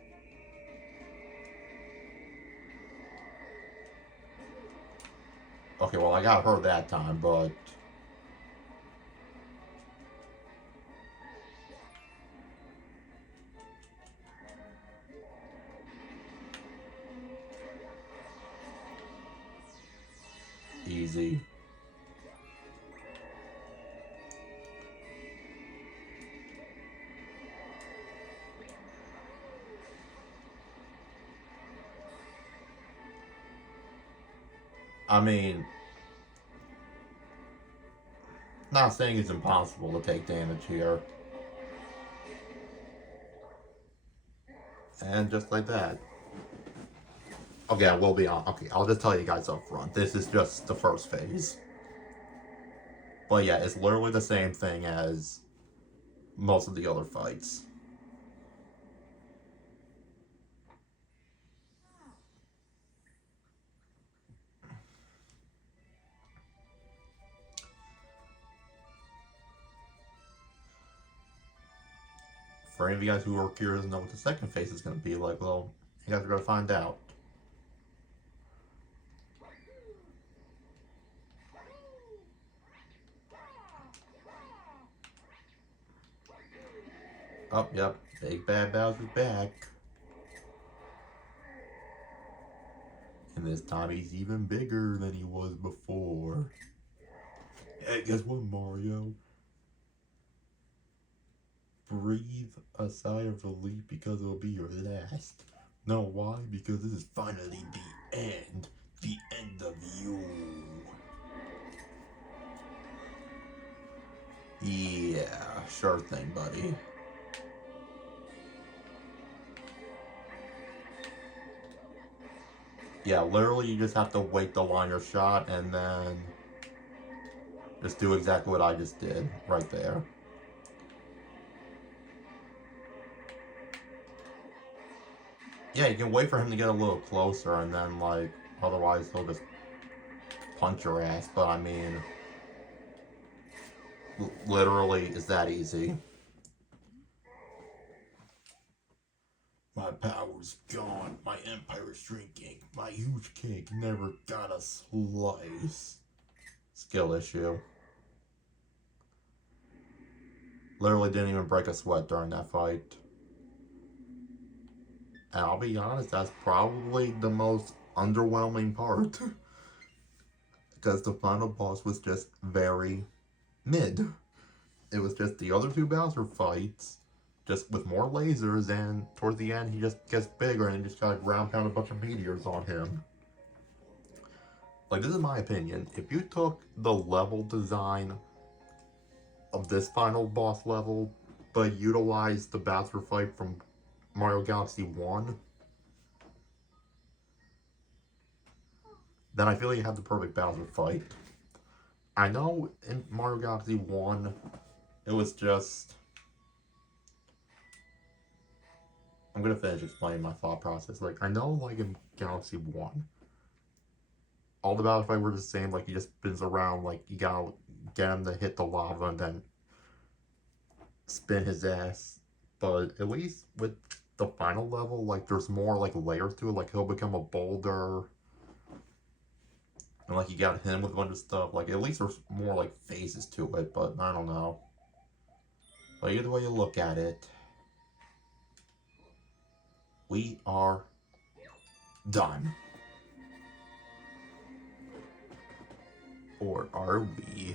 Okay, well, I got her that time, but easy. I mean, not saying it's impossible to take damage here. And just like that. Okay, I will be on. Okay, I'll just tell you guys up front. This is just the first phase. But yeah, it's literally the same thing as most of the other fights. For any of you guys who are curious to know what the second phase is going to be like, well, you guys are going to find out. Oh, yep, Big Bad Bowser's back. And this time he's even bigger than he was before. Hey, guess what, Mario? Breathe a sigh of relief because it'll be your last. No, why? Because this is finally the end. The end of you. Yeah, sure thing, buddy. Yeah, literally you just have to wait the liner shot and then just do exactly what I just did right there. Yeah, you can wait for him to get a little closer and then, like, otherwise he'll just punch your ass. But I mean, literally, it's that easy. My power's gone. My empire's shrinking. My huge cake never got a slice. Skill issue. Literally didn't even break a sweat during that fight. And I'll be honest, that's probably the most underwhelming part. Because the final boss was just very mid. It was just the other two Bowser fights, just with more lasers, and towards the end he just gets bigger and just got to ground pound a bunch of meteors on him. Like, this is my opinion. If you took the level design of this final boss level, but utilized the Bowser fight from Mario Galaxy 1, then I feel like you have the perfect Bowser fight. I know in Mario Galaxy 1, it was just... I'm gonna finish explaining my thought process. Like, I know, like, in Galaxy 1, all the Bowser fight were the same. Like, he just spins around, like, you gotta get him to hit the lava and then spin his ass. But at least with the final level, like, there's more, like, layers to it. Like, he'll become a boulder. And, like, you gotta hit him with a bunch of stuff. Like, at least there's more, like, phases to it. But I don't know. But either way you look at it, we are done. Or are we?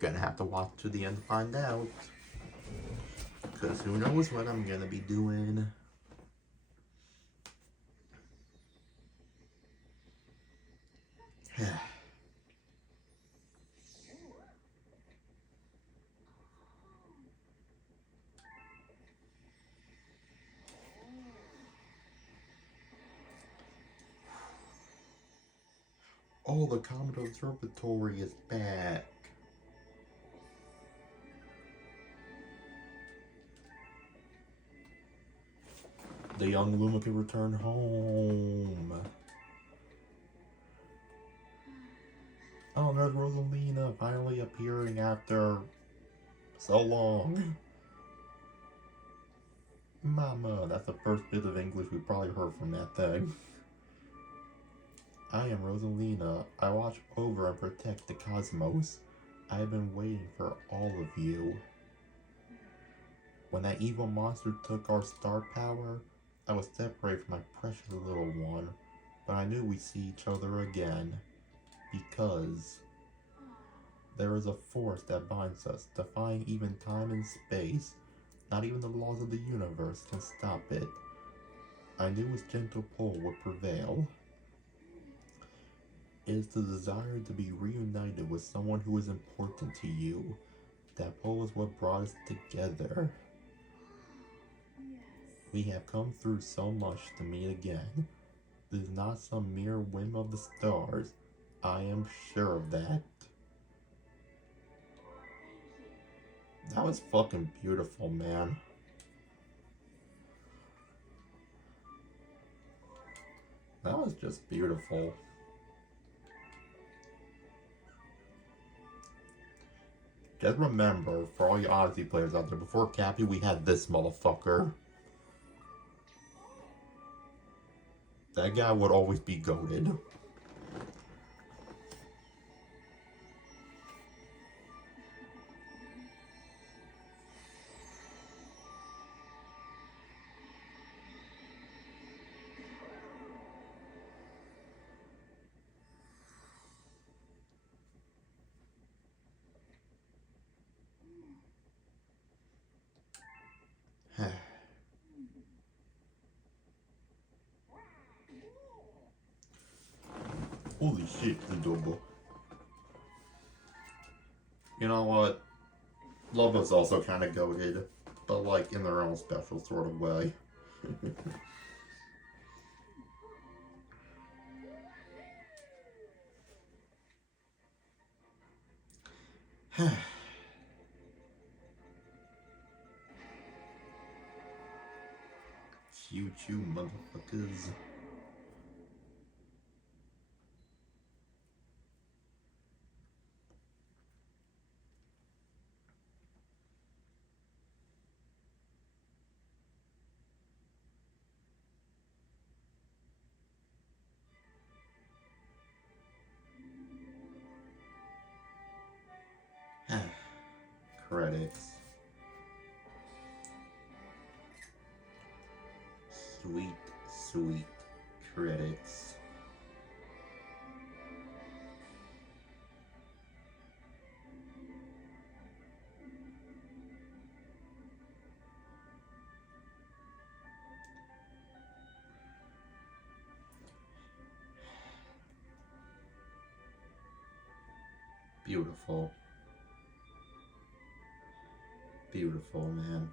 Gonna have to watch to the end to find out. Because who knows what I'm gonna be doing. Oh, the Comet Observatory is back. The young Luma can return home. Oh, there's Rosalina finally appearing after so long. Mama, that's the first bit of English we probably heard from that thing. I am Rosalina. I watch over and protect the cosmos. I have been waiting for all of you. When that evil monster took our star power, I was separated from my precious little one, but I knew we'd see each other again, because there is a force that binds us, defying even time and space. Not even the laws of the universe can stop it. I knew its gentle pull would prevail. It is the desire to be reunited with someone who is important to you. That pull is what brought us together. We have come through so much to meet again. It is not some mere whim of the stars. I am sure of that. That was fucking beautiful, man. That was just beautiful. Just remember, for all you Odyssey players out there, before Cappy, we had this motherfucker. That guy would always be goated. Holy shit, the double. You know what? Lobo's also kind of goated, but like in their own special sort of way. Choo-choo, motherfuckers. credits. Sweet, sweet credits. Beautiful. Beautiful, man.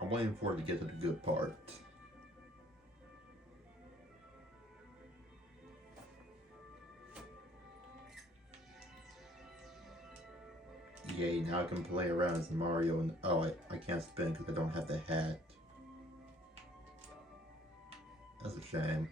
I'm waiting for it to get to the good part. Yay, now I can play around as Mario and... Oh, I can't spin because I don't have the hat. That's a shame.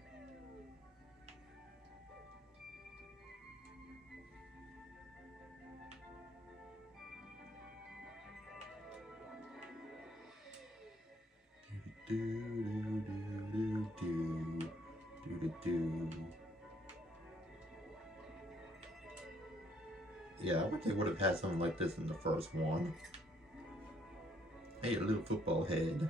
Do do do do do do do. Yeah, I wish they would have had something like this in the first one. Hey, a little football head.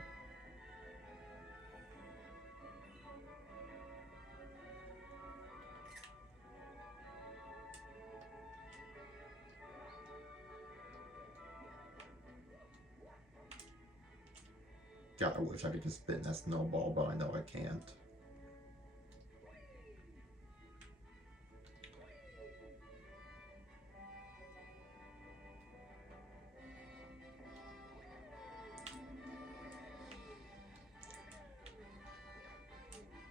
God, I wish I could just spin that snowball, but I know I can't.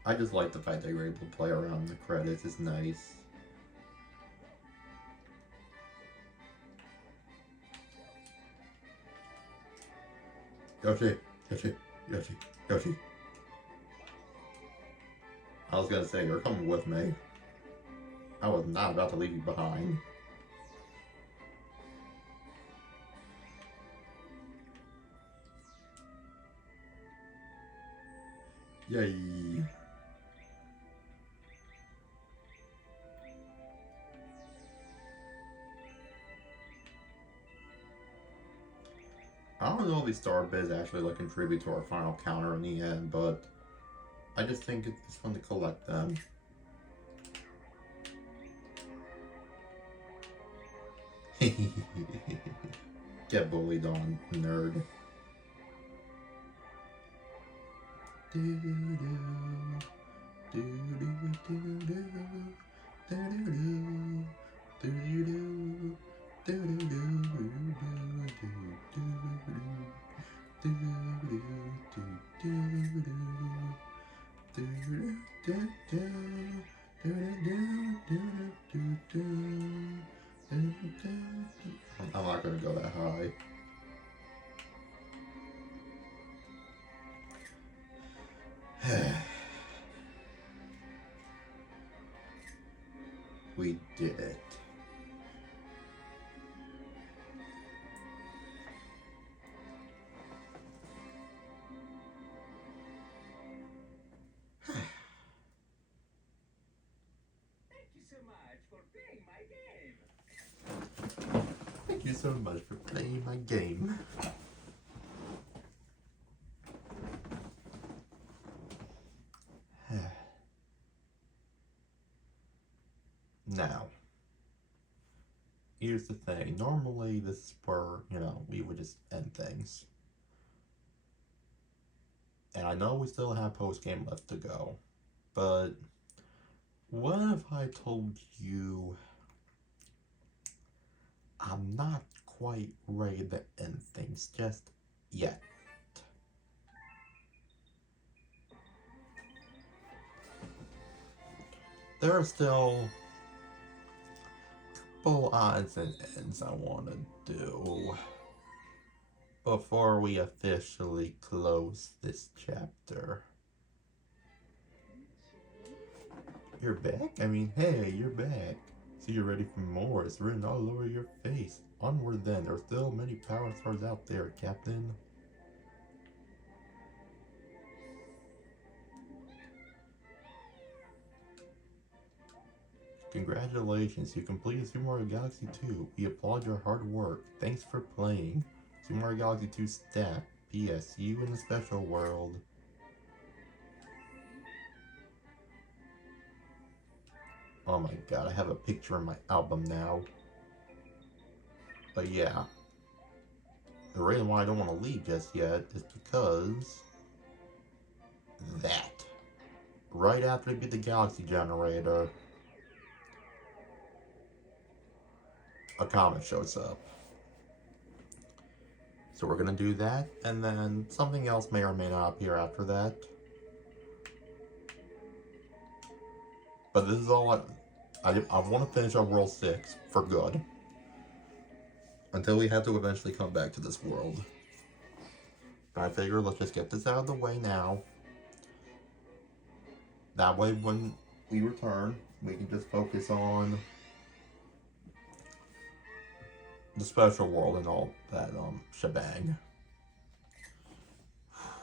I just like the fact that you're able to play around the credits. It's nice. Yoshi, Yoshi, Yoshi, Yoshi. I was gonna say, you're coming with me. I was not about to leave you behind. Yay. I don't know if these star bids actually like contribute to our final counter in the end, but I just think it's fun to collect them. Get bullied on, nerd. I'm not gonna go that high. We did it. Thank you so much for playing my game. Now, here's the thing. Normally, this is where, we would just end things. And I know we still have post-game left to go. But what if I told you I'm not quite ready to end things just yet? There are still a couple odds and ends I want to do before we officially close this chapter. You're back? I mean, hey, you're back. So you're ready for more. It's written all over your face. Onward then. There are still many power stars out there, Captain. Congratulations, you completed Super Mario Galaxy 2. We applaud your hard work. Thanks for playing. Super Mario Galaxy 2 stat. P.S. See you in the special world. Oh my god, I have a picture in my album now. But yeah. The reason why I don't want to leave just yet is because... that. Right after we beat the Galaxy Generator, a comet shows up. So we're gonna do that, and then something else may or may not appear after that. But this is all I want to finish up World 6 for good. Until we have to eventually come back to this world. But I figure let's just get this out of the way now. That way when we return, we can just focus on the special world and all that shebang.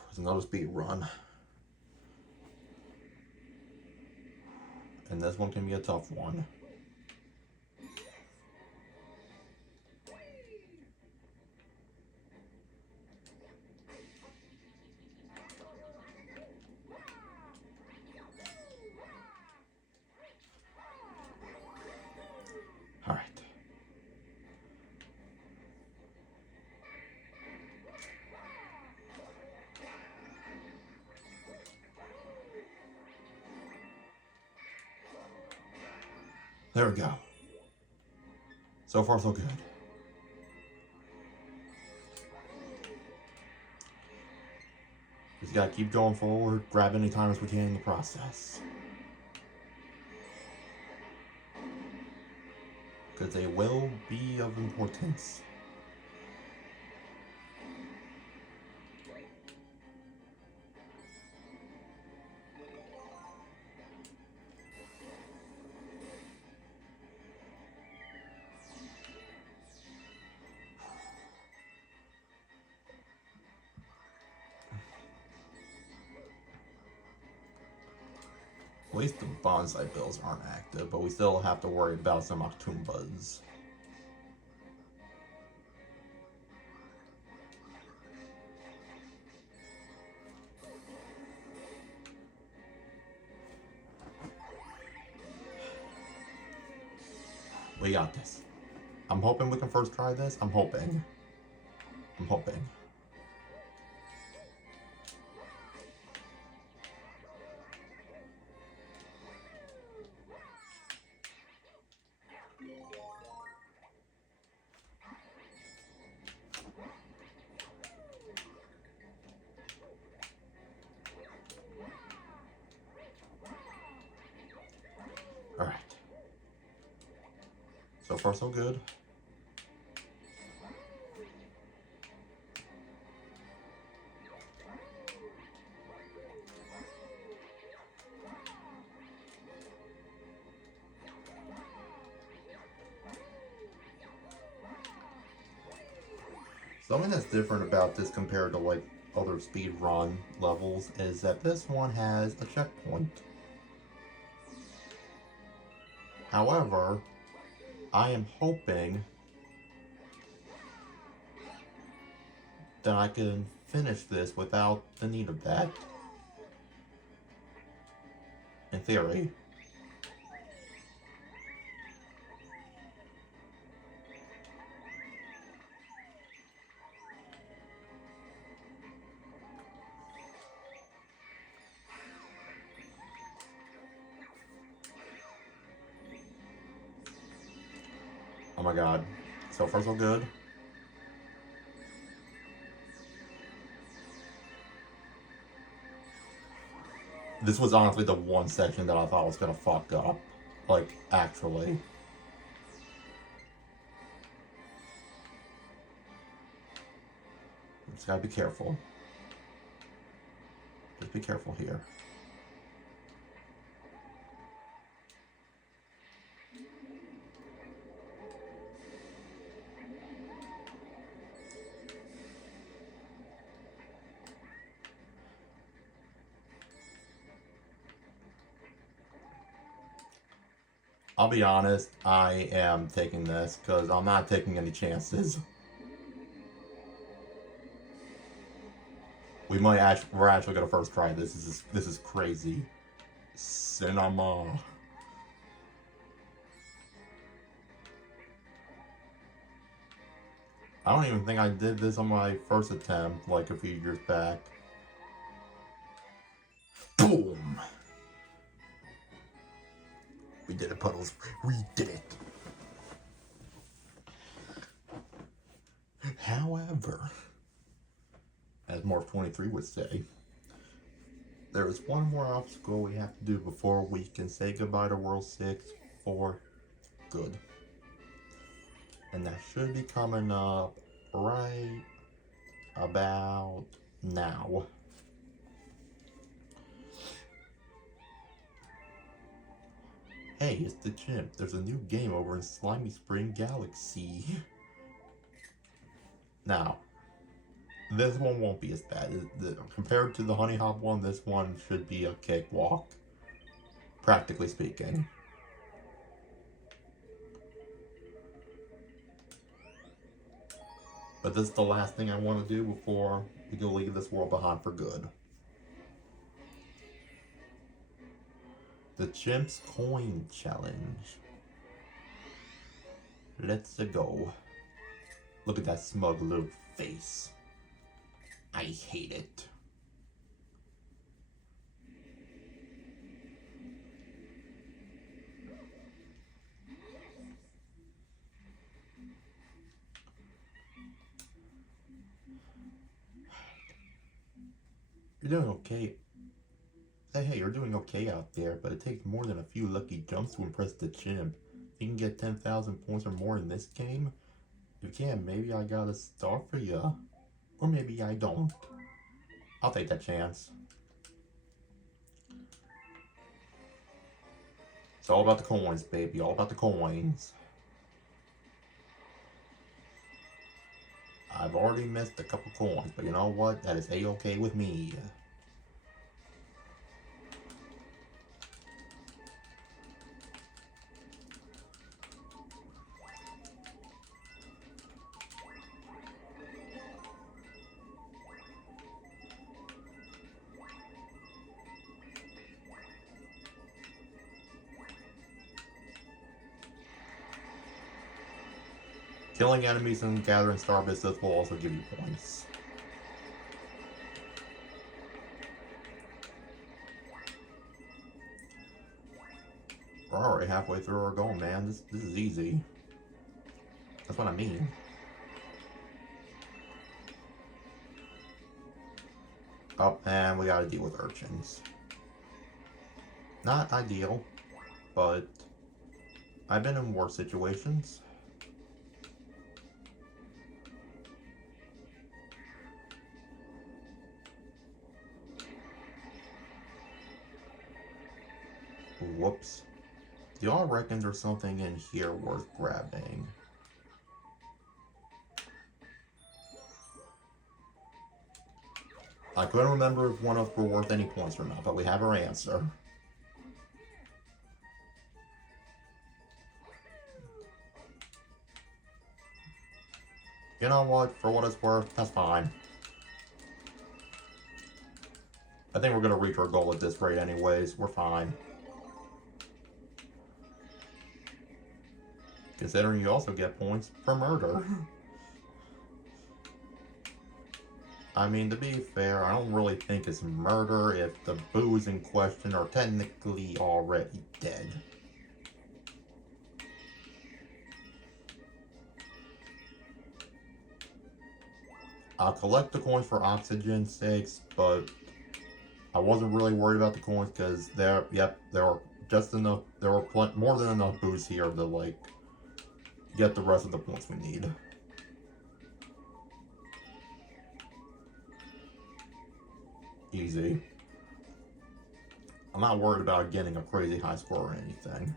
There's another speed run. And this one can be a tough one. Alright. There we go. So far, so good. Just gotta keep going forward, grab any time as we can in the process. Because they will be of importance. At least the bonsai bills aren't active, but we still have to worry about some Octoombas. We got this. I'm hoping we can first try this. I'm hoping. Alright. So far, so good. Something that's different about this compared to like other speedrun levels is that this one has a checkpoint. However, I am hoping that I can finish this without the need of that. In theory. Oh my god. So far so good. This was honestly the one section that I thought was gonna fuck up. Like, actually. Just gotta be careful. Just be careful here. I'll be honest, I am taking this because I'm not taking any chances. We're actually gonna first try this. This is crazy. Cinema. I don't even think I did this on my first attempt, like a few years back. Boom! We did it, Puddles. We did it. However, as Morph 23 would say, there is one more obstacle we have to do before we can say goodbye to World 6 for good. And that should be coming up right about now. Hey, it's the Chimp. There's a new game over in Slimy Spring Galaxy. Now, this one won't be as bad. Compared to the Honey Hop one, this one should be a cakewalk, practically speaking. But this is the last thing I want to do before we go leave this world behind for good. The Chimp's Coin Challenge. Let's go. Look at that smug little face. I hate it. You're doing okay. Hey, you're doing okay out there, but it takes more than a few lucky jumps to impress the Chimp. If you can get 10,000 points or more in this game, if you can, maybe I got a star for ya. Or maybe I don't. I'll take that chance. It's all about the coins, baby. All about the coins. I've already missed a couple coins, but you know what? That is a-okay with me. Killing enemies and gathering star bits will also give you points. We're already halfway through our goal, man. This is easy. That's what I mean. Oh, and we gotta deal with urchins. Not ideal, but I've been in worse situations. Whoops. Do y'all reckon there's something in here worth grabbing? I couldn't remember if one of us were worth any points or not, but we have our answer. You know what? For what it's worth, that's fine. I think we're gonna reach our goal at this rate anyways. We're fine. Considering you also get points for murder. I mean, to be fair, I don't really think it's murder if the boos in question are technically already dead. I'll collect the coins for oxygen's sakes, but I wasn't really worried about the coins because there were just enough, there were more than enough boos here to like get the rest of the points we need. Easy. I'm not worried about getting a crazy high score or anything.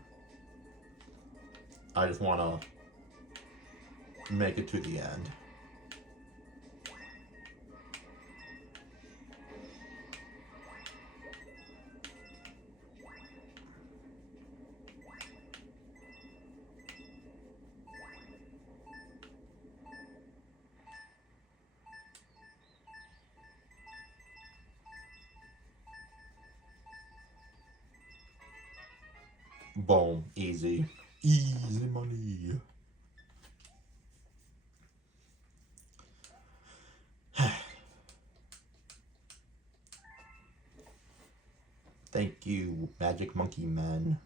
I just want to make it to the end. Boom. Easy. Easy money. Thank you, Magic Monkey Man.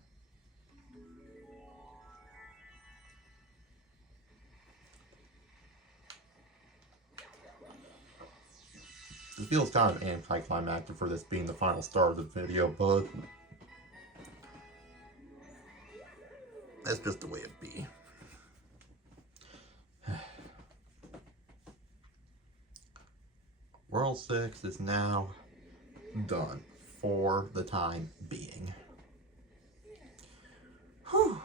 It feels kind of anticlimactic for this being the final star of the video, but that's just the way it be. World 6 is now done for the time being. Whew.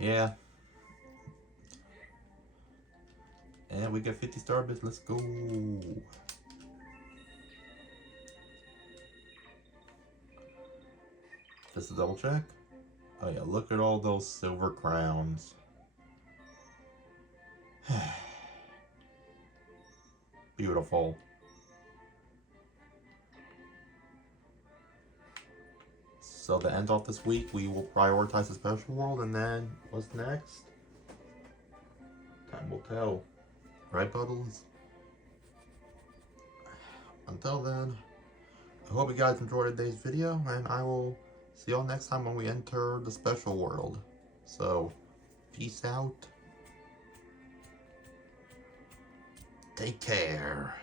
Yeah. And we get 50 star bits. Let's go. Just to double check. Oh yeah, look at all those silver crowns. Beautiful. So to end off this week, we will prioritize the special world, and then what's next? Time will tell. Right, Puddles? Until then, I hope you guys enjoyed today's video, and I will see y'all next time when we enter the special world. So, peace out. Take care.